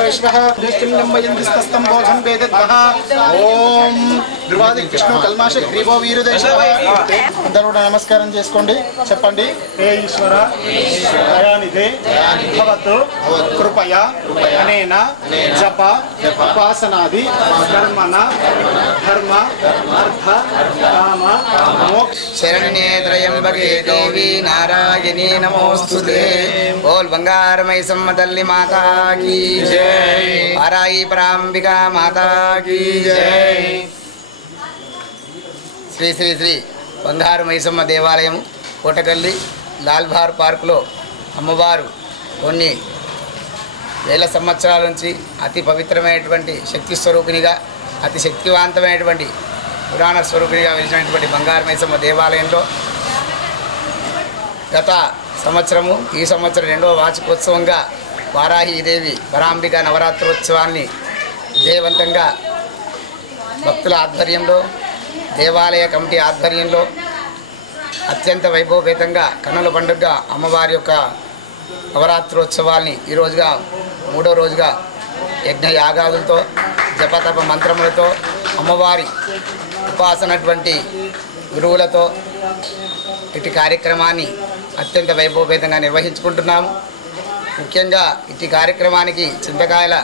विश्वः दृष्टिं वयन्तिस्तस्तं बोधं वेदद्वः ओम ध्रुवादिक विष्णु कल्माश ग्रीवो वीरुदेशः అందరూ నమస్కారం చేసుకోండి చెప్పండి హే ఈశ్వర దయానిధే భవతు కృపయా అనేన జప ఉపాసనాది కర్మణ ధర్మ అర్థ కామ మోక్ష శరణ్యే త్రయంబకే దేవి నారాయణీ నమోస్తుతే బోల్ బంగారమై సమ్మతల్లి మాతా కీ జై వారాయి పరాంబికా మాతా కీ జై శ్రీ శ్రీ శ్రీ బంగారు మైసమ్మ దేవాలయం కోటగల్లి లాల్బార్ పార్కులో అమ్మవారు కొన్ని వేల సంవత్సరాల నుంచి అతి పవిత్రమైనటువంటి శక్తి స్వరూపిణిగా అతి శక్తివంతమైనటువంటి పురాణ స్వరూపిణిగా వెలిసినటువంటి బంగారు మైసమ్మ దేవాలయంలో గత సంవత్సరము ఈ సంవత్సరం రెండవ వార్షికోత్సవంగా వారాహీదేవి పరాంబిక నవరాత్రోత్సవాన్ని విజయవంతంగా భక్తుల ఆధ్వర్యంలో దేవాలయ కమిటీ ఆధ్వర్యంలో అత్యంత వైభవపేతంగా కన్నుల పండుగ అమ్మవారి యొక్క నవరాత్రోత్సవాల్ని ఈరోజుగా 3వ రోజుగా యజ్ఞ యాగాదులతో జపతప మంత్రములతో అమ్మవారి ఉపాసనటువంటి గురువులతో ఇటు కార్యక్రమాన్ని అత్యంత వైభవపేతంగా నిర్వహించుకుంటున్నాము. ముఖ్యంగా ఇటు కార్యక్రమానికి చింతకాయల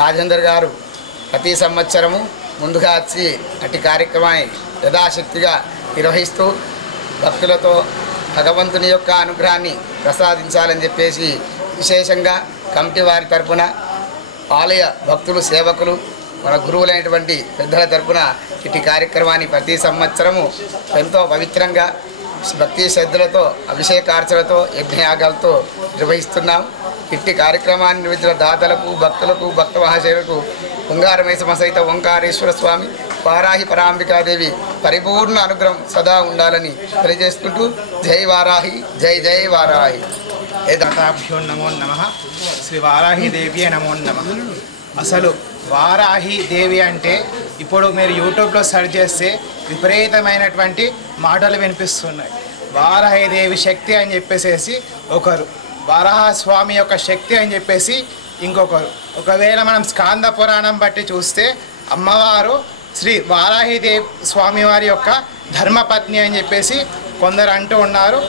రాజేందర్ గారు ప్రతి సంవత్సరము ముందుగా వచ్చి అటు కార్యక్రమాన్ని యథాశక్తిగా నిర్వహిస్తూ భక్తులతో భగవంతుని యొక్క అనుగ్రహాన్ని ప్రసాదించాలని చెప్పేసి విశేషంగా కమిటీ వారి తరపున ఆలయ భక్తులు సేవకులు మన గురువులైనటువంటి పెద్దల తరపున ఇటు కార్యక్రమాన్ని ప్రతి సంవత్సరము ఎంతో పవిత్రంగా భక్తి శ్రద్ధలతో అభిషేకార్చలతో యజ్ఞయాగాలతో నిర్వహిస్తున్నాం. ఇట్టి కార్యక్రమాన్ని నిర్వహించిన దాతలకు భక్తులకు భక్త మహాశయులకు బంగారమైసమ్మ సహిత ఓంకారేశ్వర స్వామి వారాహి పరాంబికాదేవి పరిపూర్ణ అనుగ్రహం సదా ఉండాలని తెలియజేసుకుంటూ జై వారాహి జై జై వారాహి. దాతాభ్యో నమో నమః. శ్రీ వారాహి దేవి నమో నమః. అసలు వారాహి దేవి అంటే ఇప్పుడు మీరు యూట్యూబ్లో సెర్చ్ చేస్తే విపరీతమైనటువంటి మాటలు వినిపిస్తున్నాయి. వారాహి దేవి శక్తి అని చెప్పేసి ఒకరు, వరాహ స్వామి యొక్క శక్తి అని చెప్పేసి ఇంకొకరు. ఒకవేళ మనం స్కాంద పురాణం బట్టి చూస్తే అమ్మవారు శ్రీ వారాహిదేవి స్వామివారి యొక్క ధర్మపత్ని అని చెప్పేసి కొందరు అంటూ ఉన్నారు.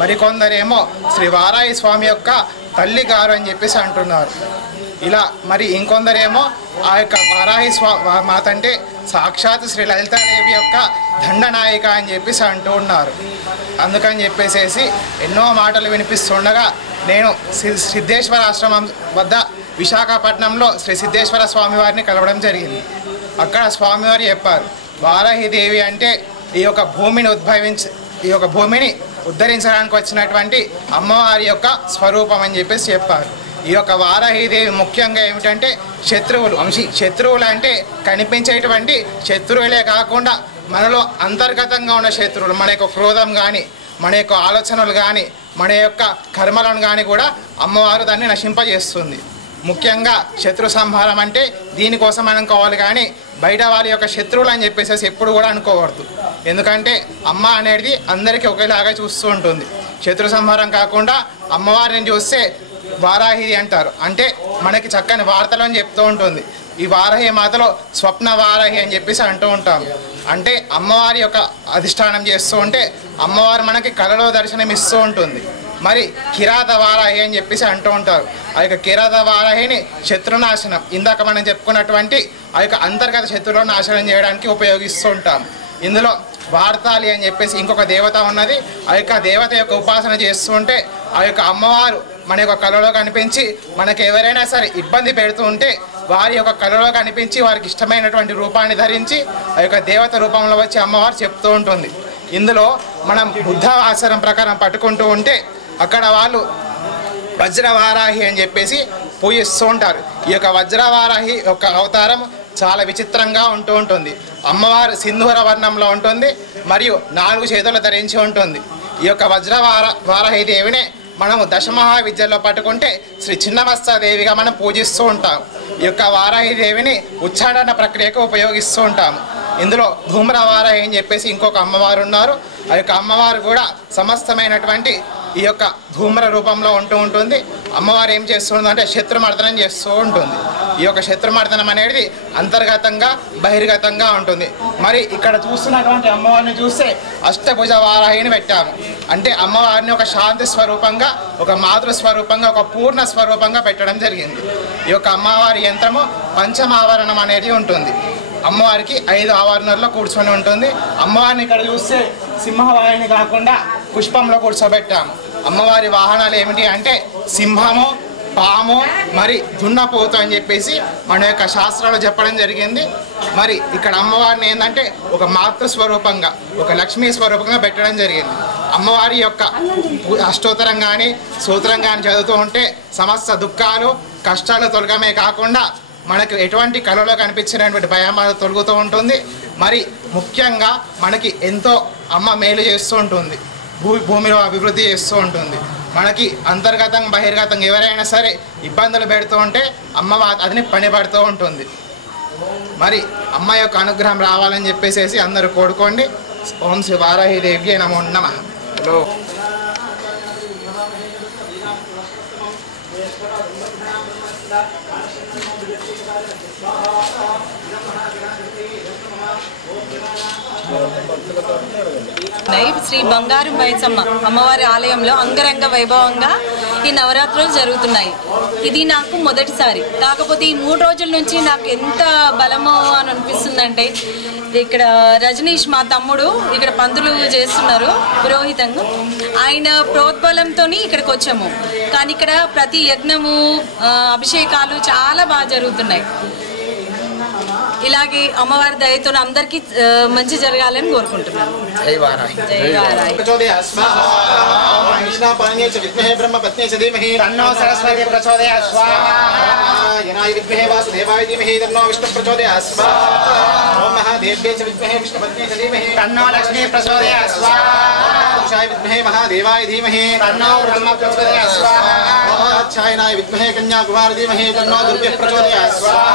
మరికొందరేమో శ్రీ వారాహి స్వామి యొక్క తల్లి గారు అని చెప్పేసి అంటున్నారు. ఇలా మరి ఇంకొందరేమో ఆ యొక్క వారాహి మాత అంటే సాక్షాత్ శ్రీ లలితాదేవి యొక్క దండనాయిక అని చెప్పేసి అంటూ ఉన్నారు. అందుకని చెప్పేసి ఎన్నో మాటలు వినిపిస్తుండగా నేను సిద్ధేశ్వర ఆశ్రమం వద్ద విశాఖపట్నంలో శ్రీ సిద్ధేశ్వర స్వామివారిని కలవడం జరిగింది. అక్కడ స్వామివారు చెప్పారు, వారాహిదేవి అంటే ఈ యొక్క భూమిని ఉద్ధరించడానికి వచ్చినటువంటి అమ్మవారి యొక్క స్వరూపం అని చెప్పేసి చెప్పారు. ఈ యొక్క వారాహిదేవి ముఖ్యంగా ఏమిటంటే శత్రువులు అంటే కనిపించేటువంటి శత్రువులే కాకుండా మనలో అంతర్గతంగా ఉన్న శత్రువులు, మన యొక్క క్రోధం కానీ మన యొక్క ఆలోచనలు కానీ మన యొక్క కర్మలను కానీ కూడా అమ్మవారు దాన్ని నశింపజేస్తుంది. ముఖ్యంగా శత్రు సంహారం అంటే దీనికోసం అనుకోవాలి కానీ బయట వాళ్ళ యొక్క శత్రువులు అని చెప్పేసి ఎప్పుడు కూడా అనుకోవద్దు. ఎందుకంటే అమ్మ అనేది అందరికీ ఒకేలాగా చూస్తూ ఉంటుంది. శత్రు సంహారం కాకుండా అమ్మవారిని చూస్తే వారాహి అంటారు. అంటే మనకి చక్కని వార్తలను చెప్తూ ఉంటుంది. ఈ వారాహి మాతలో స్వప్న వారాహి అని చెప్పేసి అంటూ ఉంటాం. అంటే అమ్మవారి యొక్క అధిష్టానం చేస్తూ ఉంటే అమ్మవారు మనకి కలలో దర్శనం ఇస్తూ ఉంటుంది. మరి కిరాత వారాహి అని చెప్పేసి అంటూ ఉంటారు. ఆ యొక్క కిరాత వారాహిని శత్రునాశనం, ఇందాక మనం చెప్పుకున్నటువంటి ఆ యొక్క అంతర్గత శత్రువులను నాశనం చేయడానికి ఉపయోగిస్తూ ఉంటాం. ఇందులో వార్తాలి అని చెప్పేసి ఇంకొక దేవత ఉన్నది. ఆ యొక్క దేవత యొక్క ఉపాసన చేస్తూ ఉంటే ఆ యొక్క అమ్మవారు మన యొక్క కళలో కనిపించి మనకు ఎవరైనా సరే ఇబ్బంది పెడుతూ ఉంటే వారి యొక్క కళలో కనిపించి వారికి ఇష్టమైనటువంటి రూపాన్ని ధరించి ఆ యొక్క దేవత రూపంలో వచ్చి అమ్మవారు చెప్తూ ఉంటుంది. ఇందులో మనం బుద్ధ ఆచారం ప్రకారం పట్టుకుంటూ ఉంటే అక్కడ వాళ్ళు వజ్రవారాహి అని చెప్పేసి పూజిస్తూ ఉంటారు. ఈ యొక్క వజ్రవారాహి యొక్క అవతారం చాలా విచిత్రంగా ఉంటూ ఉంటుంది. అమ్మవారు సింధూర వర్ణంలో ఉంటుంది మరియు 4 చేతులు ధరించి ఉంటుంది. ఈ యొక్క వారాహి దేవినే మనము దశమహావిద్యలో పట్టుకుంటే శ్రీ చిన్నమస్తాదేవిగా మనం పూజిస్తూ ఉంటాం. ఈ యొక్క వారాహి దేవిని ఉచ్చారణ ప్రక్రియకు ఉపయోగిస్తూ ఉంటాము. ఇందులో ధూమ్ర వారాహి అని చెప్పేసి ఇంకొక అమ్మవారు ఉన్నారు. ఆ యొక్క అమ్మవారు కూడా సమస్తమైనటువంటి ఈ యొక్క ధూమ్ర రూపంలో ఉంటుంది. అమ్మవారు ఏం చేస్తుందంటే శత్రుమర్దనం చేస్తూ ఉంటుంది. ఈ యొక్క శత్రుమర్దనం అనేది అంతర్గతంగా బహిర్గతంగా ఉంటుంది. మరి ఇక్కడ చూస్తున్నటువంటి అమ్మవారిని చూస్తే అష్టభుజ వారాహిని పెట్టాము. అంటే అమ్మవారిని ఒక శాంతి స్వరూపంగా, ఒక మాతృ స్వరూపంగా, ఒక పూర్ణ స్వరూపంగా పెట్టడం జరిగింది. ఈ యొక్క అమ్మవారి యంత్రము పంచమావరణం అనేది ఉంటుంది. అమ్మవారికి 5 ఆవరణల్లో కూర్చొని ఉంటుంది. అమ్మవారిని ఇక్కడ చూస్తే సింహవాహిని కాకుండా పుష్పంలో కూర్చోబెట్టాము. అమ్మవారి వాహనాలు ఏమిటి అంటే సింహము, పాము, మరి దున్నపోతు అని చెప్పేసి మన యొక్క శాస్త్రాలు చెప్పడం జరిగింది. మరి ఇక్కడ అమ్మవారిని ఏంటంటే ఒక మాతృస్వరూపంగా, ఒక లక్ష్మీ స్వరూపంగా పెట్టడం జరిగింది. అమ్మవారి యొక్క అష్టోత్తరం కానీ సూత్రం కానీ చదువుతూ ఉంటే సమస్త దుఃఖాలు కష్టాలు తొలగమే కాకుండా మనకు ఎటువంటి కళలో కనిపించినటువంటి భయమాలు తొలగుతూ ఉంటుంది. మరి ముఖ్యంగా మనకి ఎంతో అమ్మ మేలు చేస్తూ ఉంటుంది. భూమిలో అభివృద్ధి చేస్తూ ఉంటుంది. మనకి అంతర్గతంగా బహిర్గతంగా ఎవరైనా సరే ఇబ్బందులు పెడుతూ ఉంటే అమ్మ అదిని పనిపడుతూ ఉంటుంది. మరి అమ్మ యొక్క అనుగ్రహం రావాలని చెప్పేసి అందరూ కోరుకోండి. ఓం శ్రీ వారాహిదేవ్యే నమో నమః. శ్రీ బంగారు మైసమ్మ అమ్మవారి ఆలయంలో అంగరంగ వైభవంగా ఈ నవరాత్రులు జరుగుతున్నాయి. ఇది నాకు మొదటిసారి. కాకపోతే ఈ 3 రోజుల నుంచి నాకు ఎంత బలమో అని అనిపిస్తుందంటే, ఇక్కడ రజనీష్ మా తమ్ముడు ఇక్కడ పంతులు చేస్తున్నారు పురోహితంగా, ఆయన ప్రోద్బలంతో ఇక్కడికి వచ్చాము. కానీ ఇక్కడ ప్రతి యజ్ఞము అభిషేకాలు చాలా బాగా జరుగుతున్నాయి. ఇలాగే అమ్మవారి దయతో అందరికీ మంచి జరగాలని కోరుకుంటున్నాను. జై వారాహి. జై వారాహి. తన్నో సరస్వతి ప్రచోదయాత్ స్వాహా. యనాయ విద్మహే వాసుదేవాయ ధీమహి తన్నో విష్ణు ప్రచోదయాత్ స్వాహా. ఓం మహాదేవ్యే చ విద్మహే విష్ణుపత్న్యే చ ధీమహి తన్నో లక్ష్మీ ప్రచోదయాత్ స్వాహా. పురుషాయ విద్మహే మహాదేవాయ ధీమహి తన్నో బ్రహ్మ ప్రచోదయాత్ స్వాహా. ఓం విద్మహే కన్యాకుమారి ధీమహి తన్నో దుర్గః ప్రచోదయాత్ స్వాహా.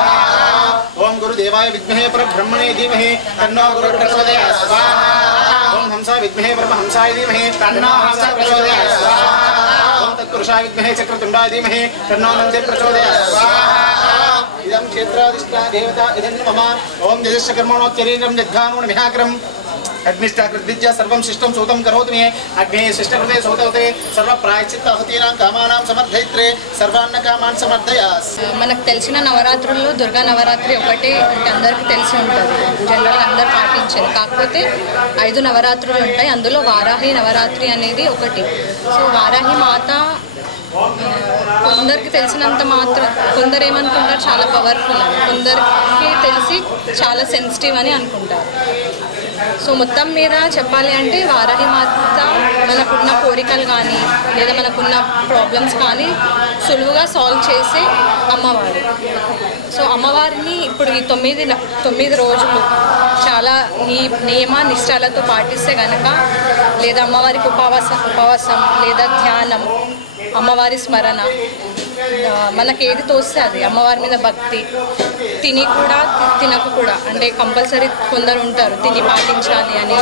ఓం గురుదేవాయ విద్మహే పరబ్రహ్మణే ధీమహి తన్నో గురుః ప్రచోదయాత్ స్వాహా. ఓం హంసాయ విద్మహే పరమహంసాయ ధీమహి తన్నో హంస ప్రచోదయాత్ స్వాహా. ఓం తత్పురుషాయ విద్మహే చక్రతుండాయ ధీమహి తన్నో నంది ప్రచోదయాత్ స్వాహా. ఇదం క్షేత్రాధిష్ఠా దేవతా ఇదం మమ. ఓం యజస్య కర్మణోచ్చరీరం యద్ధానోన మిహాగ్రం అగ్నిష్టాకృద్విద్య సర్వం శిష్టం సూతం కరోతు మే. అగ్నే శిష్టకృతే సూతవతే సర్వ ప్రాయశ్చిత్తాహుతీనాం కామానాం సమర్థయిత్రే సర్వాన్న కామాన్ సమర్థయాస్. మనకు తెలిసిన నవరాత్రుల్లో దుర్గా నవరాత్రి ఒకటే అంటే అందరికీ తెలిసి ఉంటుంది, జనరల్గా అందరు పాటించారు. కాకపోతే 5 నవరాత్రులు ఉంటాయి, అందులో వారాహి నవరాత్రి అనేది ఒకటి. సో వారాహి మాత కొందరికి తెలిసినంత మాత్రం, కొందరు ఏమనుకుంటారు చాలా పవర్ఫుల్ అని, కొందరికి తెలిసి చాలా సెన్సిటివ్ అని అనుకుంటారు. సో మొత్తం మీద చెప్పాలి అంటే వారాహి మాత మనకున్న కోరికలు కానీ లేదా మనకున్న ప్రాబ్లమ్స్ కానీ సులువుగా సాల్వ్ చేసే అమ్మవారు. సో అమ్మవారిని ఇప్పుడు ఈ 9 రోజులు చాలా నియమ నిష్ఠాలతో పాటిస్తే కనుక, లేదా అమ్మవారికి ఉపవాసం లేదా ధ్యానం, అమ్మవారి స్మరణ, మనకి ఏది తోస్తే అది, అమ్మవారి మీద భక్తి, తిని కూడా తినక కూడా, అంటే కంపల్సరీ కొందరు ఉంటారు తిని పాటించాలి అని,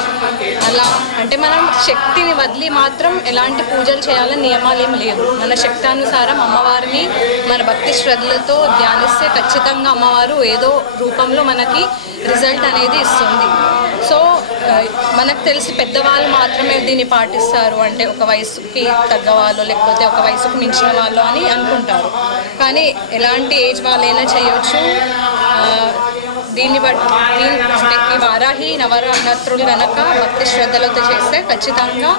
అలా అంటే మనం శక్తిని వదిలి మాత్రం ఎలాంటి పూజలు చేయాలని నియమాలు ఏం లేవు. మన శక్తానుసారం అమ్మవారిని మన భక్తి శ్రద్ధలతో ధ్యానిస్తే ఖచ్చితంగా అమ్మవారు ఏదో రూపంలో మనకి రిజల్ట్ అనేది ఇస్తుంది. సో మనకు తెలిసి పెద్దవాళ్ళు మాత్రమే దీన్ని పాటిస్తారు, అంటే ఒక వయసుకి తగ్గవాళ్ళు లేకపోతే ఒక వయసుకు మించిన వాళ్ళు అని అనుకుంటారు. కానీ ఎలాంటి ఏజ్ వాళ్ళైనా చేయొచ్చు. దీన్ని బట్టి అంటే ఈ వారాహి నవరాత్రులు కనుక భక్తి శ్రద్ధలతో చేస్తే ఖచ్చితంగా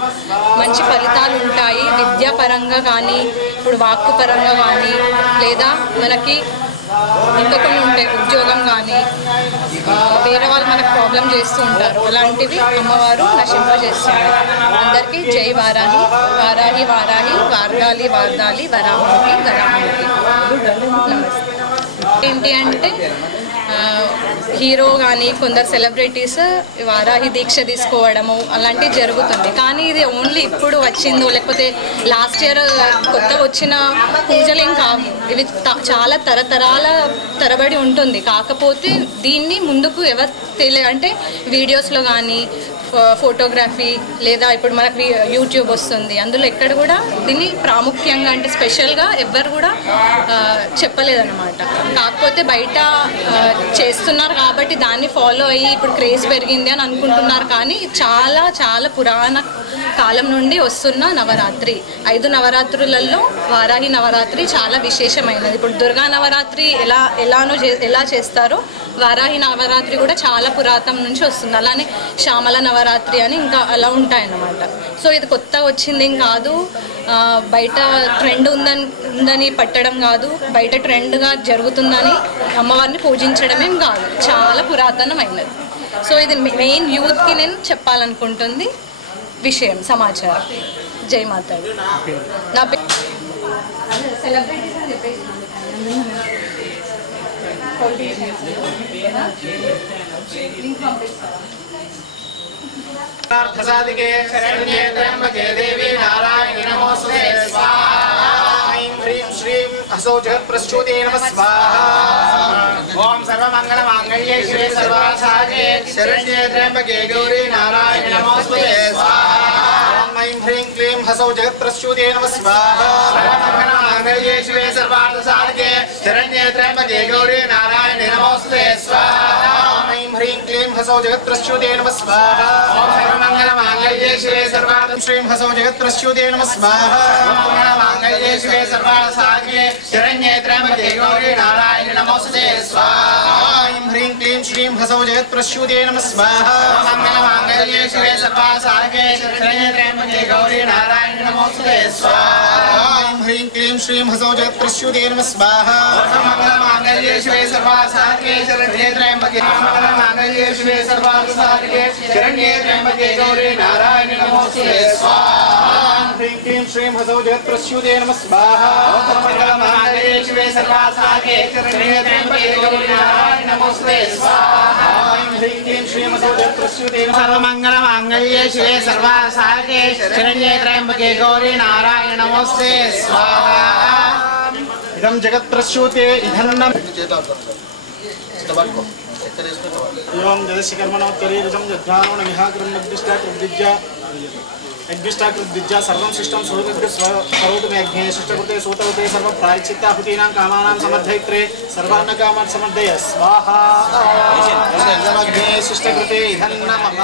మంచి ఫలితాలు ఉంటాయి. విద్యాపరంగా కానీ, ఇప్పుడు వాక్కు పరంగా కానీ, లేదా మనకి ఇంకా కొన్ని ఉంటాయి ఉద్యోగం కానీ, వేరే వాళ్ళు మనకు ప్రాబ్లం చేస్తూ ఉంటారు, అలాంటివి అమ్మవారు నశింపజేస్తారు. అందరికీ జై వారాహి. వారాహి వారాహి వార్దాలి వార్దాలి వరాహుకి వరాహుకి. నమస్తే. ఏంటి అంటే హీరో కానీ కొందరు సెలబ్రిటీస్ వారాహి దీక్ష తీసుకోవడము అలాంటివి జరుగుతుంది. కానీ ఇది ఓన్లీ ఇప్పుడు వచ్చిందో లేకపోతే లాస్ట్ ఇయర్ కొత్తగా వచ్చిన పూజలేం కావు. ఇవి చాలా తరతరాల తరబడి ఉంటుంది. కాకపోతే దీన్ని ముందుకు ఎవరు అంటే వీడియోస్లో కానీ, ఫోటోగ్రఫీ లేదా ఇప్పుడు మనకు యూట్యూబ్ వస్తుంది, అందులో ఎక్కడ కూడా దీన్ని ప్రాముఖ్యంగా అంటే స్పెషల్గా ఎవ్వరు కూడా చెప్పలేదన్నమాట. కాకపోతే బయట చేస్తున్నారు కాబట్టి దాన్ని ఫాలో అయ్యి ఇప్పుడు క్రేజ్ పెరిగింది అని అనుకుంటున్నారు. కానీ చాలా చాలా పురాణ కాలం నుండి వస్తున్న నవరాత్రి. 5 నవరాత్రులలో వారాహి నవరాత్రి చాలా విశేషమైనది. ఇప్పుడు దుర్గా నవరాత్రి ఎలా చేస్తారో వారాహి నవరాత్రి కూడా చాలా పురాతనం నుంచి వస్తుంది. అలానే శ్యామల నవరాత్రి అని ఇంకా అలా ఉంటాయన్నమాట. సో ఇది కొత్తగా వచ్చింది ఏం కాదు, బయట ట్రెండ్ ఉందని పట్టడం కాదు, బయట ట్రెండ్గా జరుగుతుందని అమ్మవారిని పూజించడమేం కాదు, చాలా పురాతనమైనది. సో ఇది మెయిన్ యూత్కి నేను చెప్పాలనుకుంటుంది విషయం, సమాచారం. జై మాతాది. నా సెలబ్రిటీస్ అని చెప్పేసి సాధికే శరణ్యే త్ర్యంబకే దేవి నారాయణి నమోస్తుతే స్వాహా. ఐం హ్రీం శ్రీం हसौ जगत्प्रसूते नमः स्वाहा ओम सर्वमंगलमांगल्ये शिवे सर्वार्थसाधके शरण्ये त्र्यंबके गौरी नारायणी नमोस्तुते स्वाहा ओम ऐं ह्रीं क्लीं हसौ जगत्प्रसूते नमः स्वाहा सर्वमंगलमांगल्ये शिवे सर्वार्थसाधके शरण्ये त्र्यंबके गौरी नारायणी नमोस्तुते स्वाहा ओम ऐं ह्रीं क्लीं हसौ जगत्प्रसूते नमः स्वाहा ओम सर्वमंगलमांगल्ये शिवे सर्वार्थ श्रीं हसौ जगत्प्रसूते नमः स्वाहा सर्वमंगलमांगल्ये शिवे सर्वार्थसाधके शरण्ये त्र्यंबके गौरी नारायणी नमोस्तुते स्वाहा ऐं ह्रीं क्लीं श्रीं हसौ जगत्प्रसूते नमः स्वाहा सर्वमंगलमांगल्ये शिवे सर्वार्थसाधके शरण्ये त्र्यंबके गौरी नारायणी नमोस्तुते स्वाहा ऐं ह्रीं क्लीं श्रीं हसौ जगत्प्रसूते नमः स्वाहा सर्वमंगलमांगल्ये शिवे सर्वार्थसाधके शरण्ये त्र्यंबके मंगल्ये शिवे सर्वार्थसाधके शरण्ये त्र्यंबके गौरी नारायणी नमोस्तुते स्वाहा ह्रीं क्लीं श्रीं हसौ जगत्प्रसूते नमः स्वाहा सर्वमंगलमांगल्ये शिवे सर्वार्थसाधके शरण्ये त्र्यंबके गौरी नारायणी नमोस्तुते स्वाहा ह्रीं क्लीं श्रीं हसौ जगत्प्रसूते सर्वमंगलमांगल्ये शिवे सर्वार्थसाधके शरण्ये त्र्यंबके गौरी नारायणी नमोस्तुते स्वाहा इदं जगत्प्रसूते इधन्नं एवं जदशिकर्मणोत्तरीरजं जद्धानो विहाग्रं यज्ञिष्टाकृद्विद्या सर्वं शिष्टं स्वरूपे अग्ने शिष्टकृते सूतवते सर्व प्रायश्चित्ताहुतीनां कामानां समर्थयित्रे सर्वान्न कामान् समर्थय स्वाहा शिष्टकृते इदं नमः